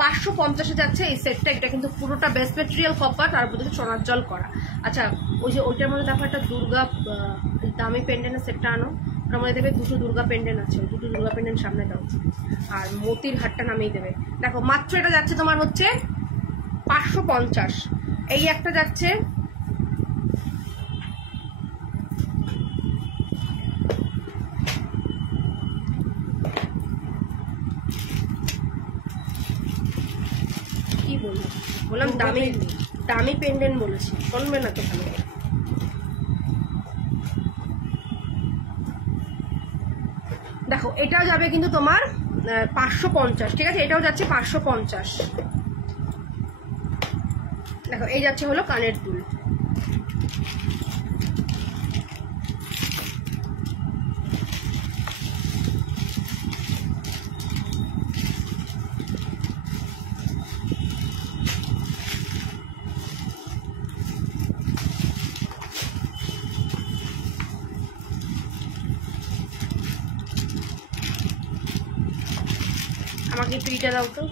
550-এ যাচ্ছে এই সেটটা। এটা কিন্তু পুরোটা বেস্ট মেটেরিয়াল কপার, তার মধ্যে সোনার জল করা। আচ্ছা ওই যে ওইটার মধ্যে দেখো একটা দুর্গা দামি পেন্ডেন্টের সেটটা আনো, ওটার মধ্যে দেবে দুটো দুর্গা পেন্ডেন্ট আছে, দুটো দুর্গা পেন্ডেন্ট সামনে দাও, আর মতির হাটটা নামিয়ে দেবে। দেখো মাত্র এটা যাচ্ছে তোমার হচ্ছে 550। এই একটা যাচ্ছে কি বললাম দামি দামি পেন্ডেন্ট বলেছি, শুনবে না তো ভালো। দেখো এটাও যাবে কিন্তু তোমার 550। ঠিক আছে, এটাও যাচ্ছে 550। দেখো এই যাচ্ছে হলো কানের দুল। আমাকে একটু ইটা দাও তো,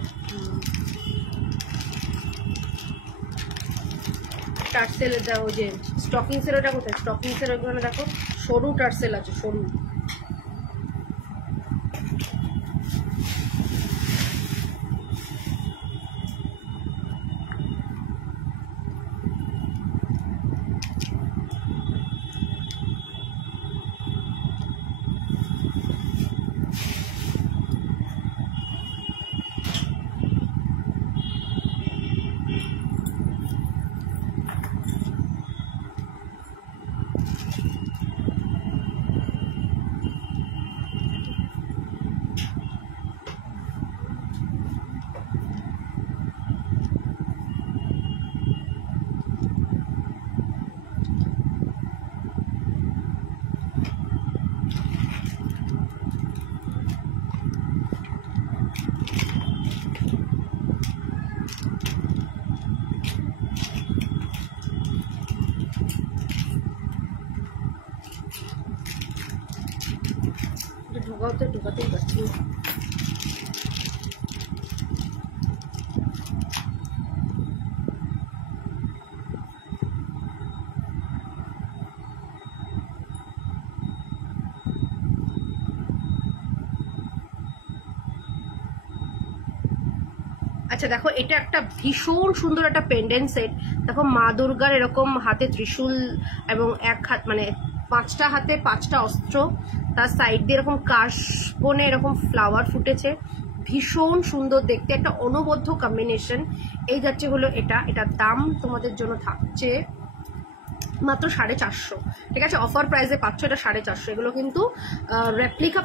টার্সেলের দাও। যে স্টকিং সেল, ওটা কোথায়? স্টকিং সেল ওখানে দেখো সরু টার্সেল আছে, সরু। ঢোকাও তো, ঢোকাতেই পারছি। আচ্ছা দেখো, এটা একটা ভীষণ সুন্দর একটা পেন্ডেন্ট সেট। দেখো মা দুর্গার এরকম হাতে ত্রিশূল এবং এক হাত মানে 5টা হাতে 5টা অস্ত্র, তার সাইড দিয়ে এরকম কাশবনে এরকম ফ্লাওয়ার ফুটেছে, ভীষণ সুন্দর দেখতে, একটা অনবদ্য কম্বিনেশন। এই যাচ্ছে হলো এটা। এটার দাম তোমাদের জন্য থাকছে মাত্র 450, ঠিক আছে? অফার প্রাইসে পাচ্ছ এটা 450। এগুলো কিন্তু রেপ্লিকা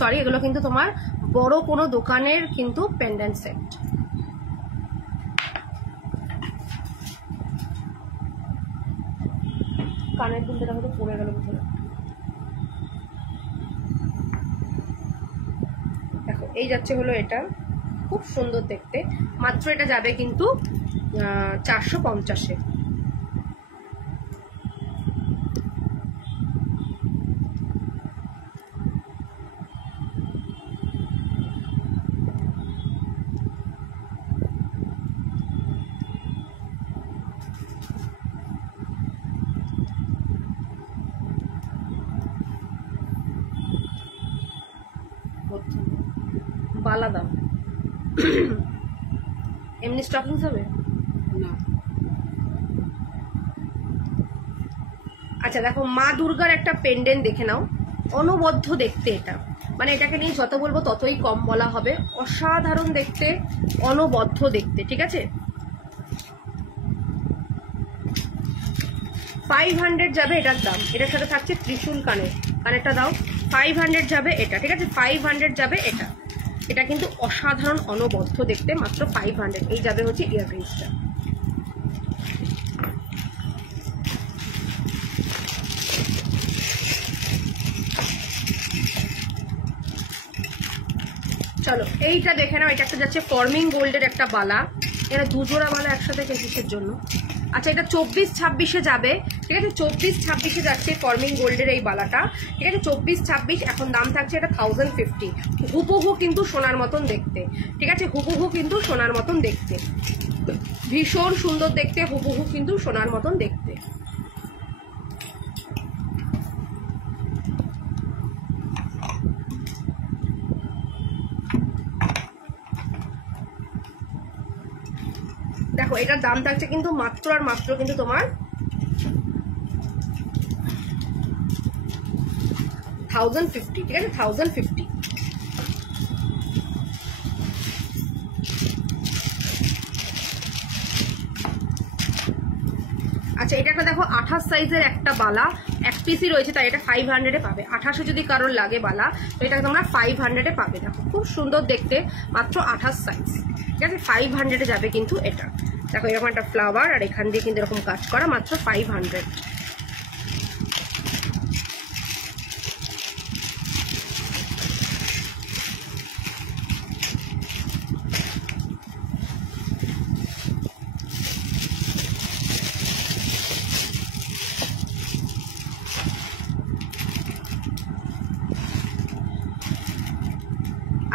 সরি, এগুলো কিন্তু তোমার বড় কোনো দোকানের কিন্তু পেন্ডেন্ট সেট। কানের দুলটা দেখো তো পড়ে গেল ভিতরে। দেখো এই যাচ্ছে হলো এটা, খুব সুন্দর দেখতে, মাত্র এটা যাবে কিন্তু 450-এ। বালা দাম এমনি স্টকিংস হবে না। আচ্ছা দেখো, মা দুর্গার একটা পেন্ডেন্ট দেখে নাও, অনবদ্য দেখতে এটা, মানে এটাকে নিয়ে যত বলবো ততই কম বলা হবে। অসাধারণ দেখতে, অনবদ্য দেখতে, ঠিক আছে? 500 যাবে এটার দাম। এটার সাথে থাকছে ত্রিশূল কানেরটা দাও, 500 যাবে এটা, ঠিক আছে? 500 যাবে এটা। এটা কিন্তু অসাধারণ অনবদ্য দেখতে, মাত্র 500। এই যাবে হচ্ছে ইয়াররিংসটা। চলো এইটা দেখে নাও, এটা একটা যাচ্ছে ফর্মিং গোল্ডের একটা বালা। এটা 2 জোড়া বালা একসাথে কিসের জন্য? আচ্ছা এটা 24-26-এ যাবে, ঠিক আছে? 24-26-এ যাচ্ছে ফর্মিং গোল্ডের এই বালাটা, ঠিক আছে? 24-26 এখন দাম থাকছে এটা 1050। হুবহু কিন্তু সোনার মতন দেখতে, ঠিক আছে? হুবহু কিন্তু সোনার মতন দেখতে, ভীষণ সুন্দর দেখতে, হুবহু কিন্তু সোনার মতন দেখতে। দেখো এটার দাম থাকছে কিন্তু মাত্র আর মাত্র কিন্তু তোমার 1050, ঠিক আছে? 1050। আচ্ছা এটা একটা দেখো 28 সাইজের একটা বালা, এক পিসই রয়েছে, তাই এটা 500-এ পাবে। 28-এ যদি কারোর লাগে বালা, তো এটা তোমরা 500-এ পাবে। দেখো খুব সুন্দর দেখতে, মাত্র 28 সাইজ, ঠিক আছে? 500-এ যাবে কিন্তু এটা। দেখো এরকম একটা ফ্লাওয়ার, আর এখান দিয়ে কিন্তু এরকম কাজ করা, মাত্র 500।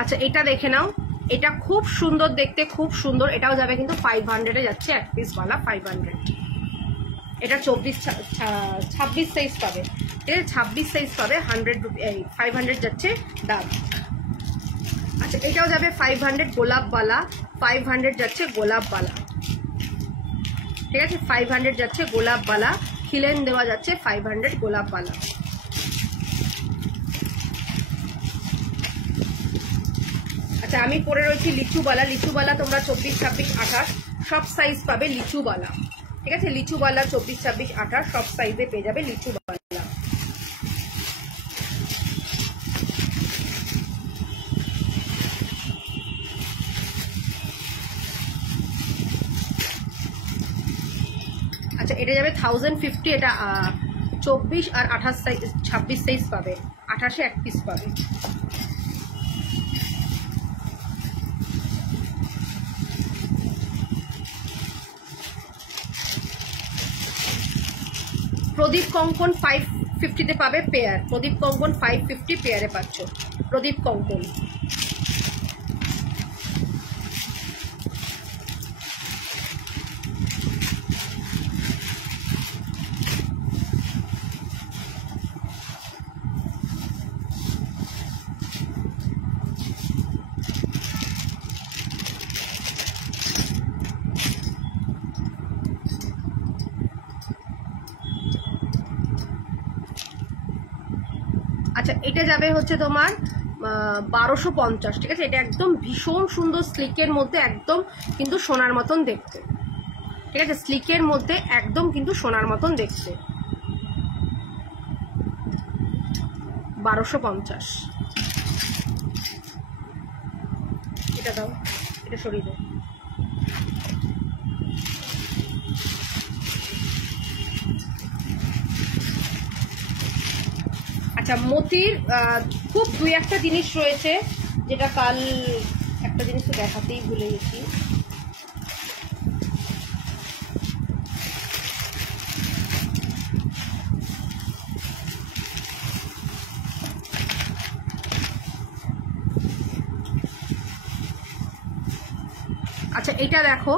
আচ্ছা এটা দেখে নাও, এটা খুব সুন্দর দেখতে, খুব সুন্দর। এটাও যাবে কিন্তু 500-এ যাচ্ছে, এক পিস বালা 500। এটা 26 সাইজ পাবে, ঠিক আছে? 26 সাইজ পাবে, 500 যাচ্ছে দাম। আচ্ছা এটাও যাবে 500, গোলাপ বালা 500 যাচ্ছে, গোলাপ বালা, ঠিক আছে? 500 যাচ্ছে গোলাপ বালা, খিলেন দেওয়া যাচ্ছে 500 গোলাপ বালা। আচ্ছা আমি পরে রয়েছি লিচুবালা। লিচুবালা তোমরা 24-26-28 সব সাইজ পাবে লিচুবালা, ঠিক আছে? লিচুবালা 24-26-28 সব সাইজে পেয়ে যাবে লিচুবালা। আচ্ছা এটা যাবে 1050। এটা 24 আর 28 সাইজ, 26 সাইজ পাবে, 28-এ এক পিস পাবে। প্রদীপ কঙ্কন 550-তে পাবে পেয়ার, প্রদীপ কঙ্কন 550 পেয়ারে পাচ্ছ প্রদীপ কঙ্কন। আচ্ছা এটা যাবে হচ্ছে তোমার 1250, ঠিক আছে। এটা একদম ভীষণ সুন্দর স্লিকের মধ্যে, একদম কিন্তু সোনার মতন দেখতে, ঠিক আছে। স্লিকের মধ্যে একদম কিন্তু সোনার মতন দেখতে, 1250। এটা দাও, এটা সরিয়ে দাও। আচ্ছা মতির খুব দুই একটা জিনিস রয়েছে, যেটা কাল একটা জিনিস তো দেখাতেই ভুলে গেছি। আচ্ছা এটা দেখো,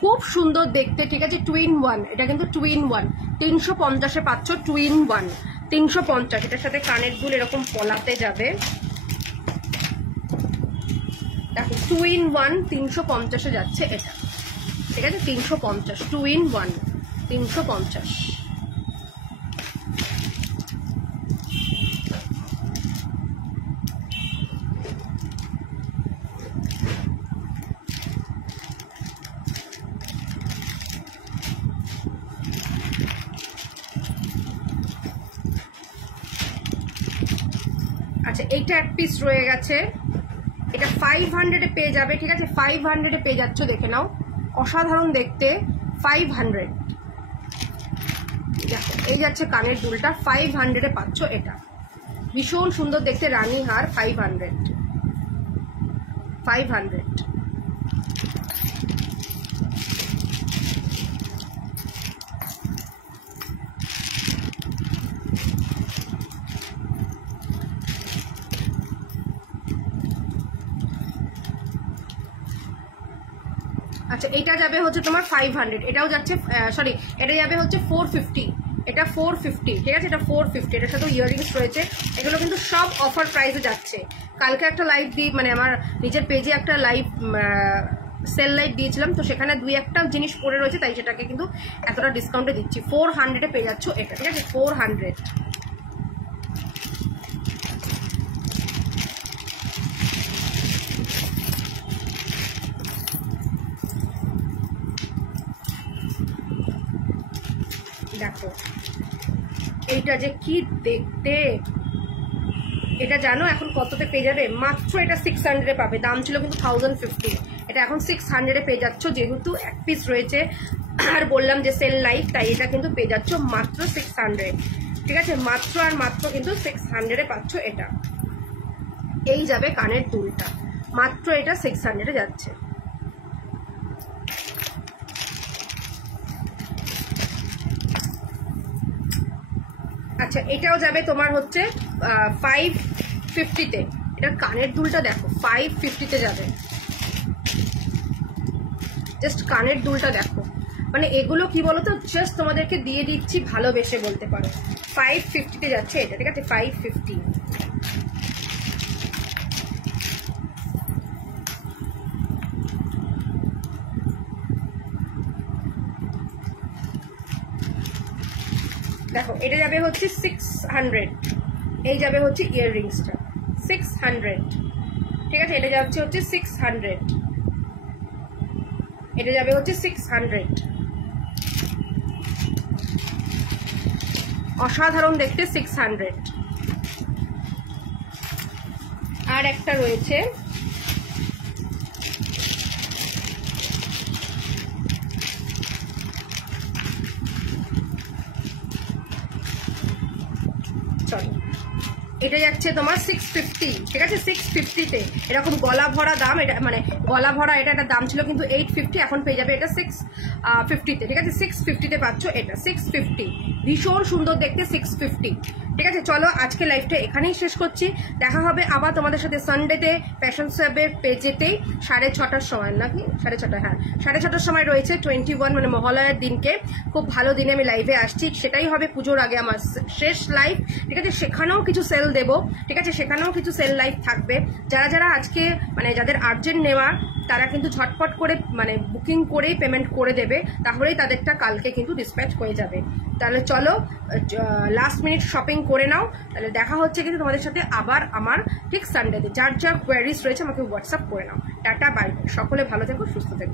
খুব সুন্দর দেখতে, ঠিক আছে। 2-in-1, এটা কিন্তু 2-in-1, 350-এ পাচ্ছ 2-in-1, 350। এটার সাথে কানের দুল এরকম পলাতে যাবে, দেখো 2-in-1 350-এ যাচ্ছে এটা, ঠিক আছে। 350, 2-in-1 350। আচ্ছা এইটা এক পিস রয়ে গেছে, এটা 500-এ পেয়ে যাবে, ঠিক আছে। 500-এ পেয়ে যাচ্ছ, দেখে নাও, অসাধারণ দেখতে, 500। দেখো এই যাচ্ছে কানের দুলটা, 500-এ পাচ্ছ এটা, ভীষণ সুন্দর দেখতে, রানী হার, 500। আচ্ছা এটা যাবে হচ্ছে তোমার 500, এটাও যাচ্ছে, সরি এটা যাবে হচ্ছে 450, এটা 450, ঠিক আছে। এটা 450, এটার সাথে ইয়াররিংস রয়েছে, এগুলো কিন্তু সব অফার প্রাইসে যাচ্ছে। কালকে একটা লাইভ দিই, মানে আমার নিজের পেজে একটা লাইভ সেল লাইভ দিয়েছিলাম, তো সেখানে দুই একটা জিনিস পড়ে রয়েছে, তাই সেটাকে কিন্তু এতটা ডিসকাউন্টে দিচ্ছি। 400-এ পেয়ে যাচ্ছ এটা, ঠিক আছে, 400। দেখো এইটা যে কি দেখতে, এটা জানো এখন কততে পেয়ে যাবে? মাত্র এটা 600-এ পাবে, দাম ছিল কিন্তু 1050, এটা এখন 600-এ পেয়ে যাচ্ছ, যেহেতু এক পিস রয়েছে আর বললাম যে সেল লাইভ, তাই এটা কিন্তু পেয়ে যাচ্ছ মাত্র 600, ঠিক আছে। মাত্র আর মাত্র কিন্তু 600-এ পাচ্ছ এটা। এই যাবে কানের দুলটা, মাত্র এটা 600-এ যাচ্ছে। আচ্ছা এটাও যাবে তোমার হচ্ছে 550-তে, এটার কানের দুলটা দেখো, 550-তে যাবে, জাস্ট কানের দুলটা দেখো, মানে এগুলো কি বলতো, জাস্ট তোমাদেরকে দিয়ে দিচ্ছি ভালোবেসে বলতে পারো। 550-তে যাচ্ছে এটা, ঠিক আছে, 550। দেখো এটা যাবে হচ্ছে 600, এই যাবে হচ্ছে ইয়াররিংসটা 600, ঠিক আছে। এটা যাচ্ছে হচ্ছে 600, এটা যাবে হচ্ছে 600, অসাধারণ দেখতে, 600। আর একটা রয়েছে, এটা যাচ্ছে তোমার 650, ঠিক আছে, 650-তে এরকম গলা ভরা দাম, এটা মানে গলা ভরা, এটা দাম ছিল কিন্তু 850, এখন পেয়ে যাবে এটা 650-তে, ঠিক আছে। 650-তে পাচ্ছ এটা, 650, ভীষণ সুন্দর দেখতে, 650, ঠিক আছে। চলো আজকে লাইভটা এখানেই শেষ করছি, দেখা হবে আবার তোমাদের সাথে সানডেতে ফ্যাশন স্যাবের পেজেতেই 6:30-টার সময়, নাকি 6:30, হ্যাঁ 6:30-টার সময় রয়েছে, 21 মানে মহালয়ার দিনকে, খুব ভালো দিনে আমি লাইভে আসছি, সেটাই হবে পুজোর আগে আমার শেষ লাইভ, ঠিক আছে। সেখানেও কিছু সেল দেবো, ঠিক আছে, সেখানেও কিছু সেল লাইভ থাকবে। যারা যারা আজকে মানে যাদের আর্জেন্ট নেওয়া, তারা কিন্তু ঝটপট করে মানে বুকিং করেই পেমেন্ট করে দেবে, তাহলেই তাদেরটা কালকে কিন্তু ডিসপ্যাচ হয়ে যাবে। তাহলে চলো লাস্ট মিনিট শপিং করে নাও। তাহলে দেখা হচ্ছে কিন্তু তোমাদের সাথে আবার আমার ঠিক সানডেতে। যার যা কোয়ারিজ রয়েছে আমাকে হোয়াটসঅ্যাপ করে নাও। টাটা বাই, সকলে ভালো থেকো, সুস্থ থেকো।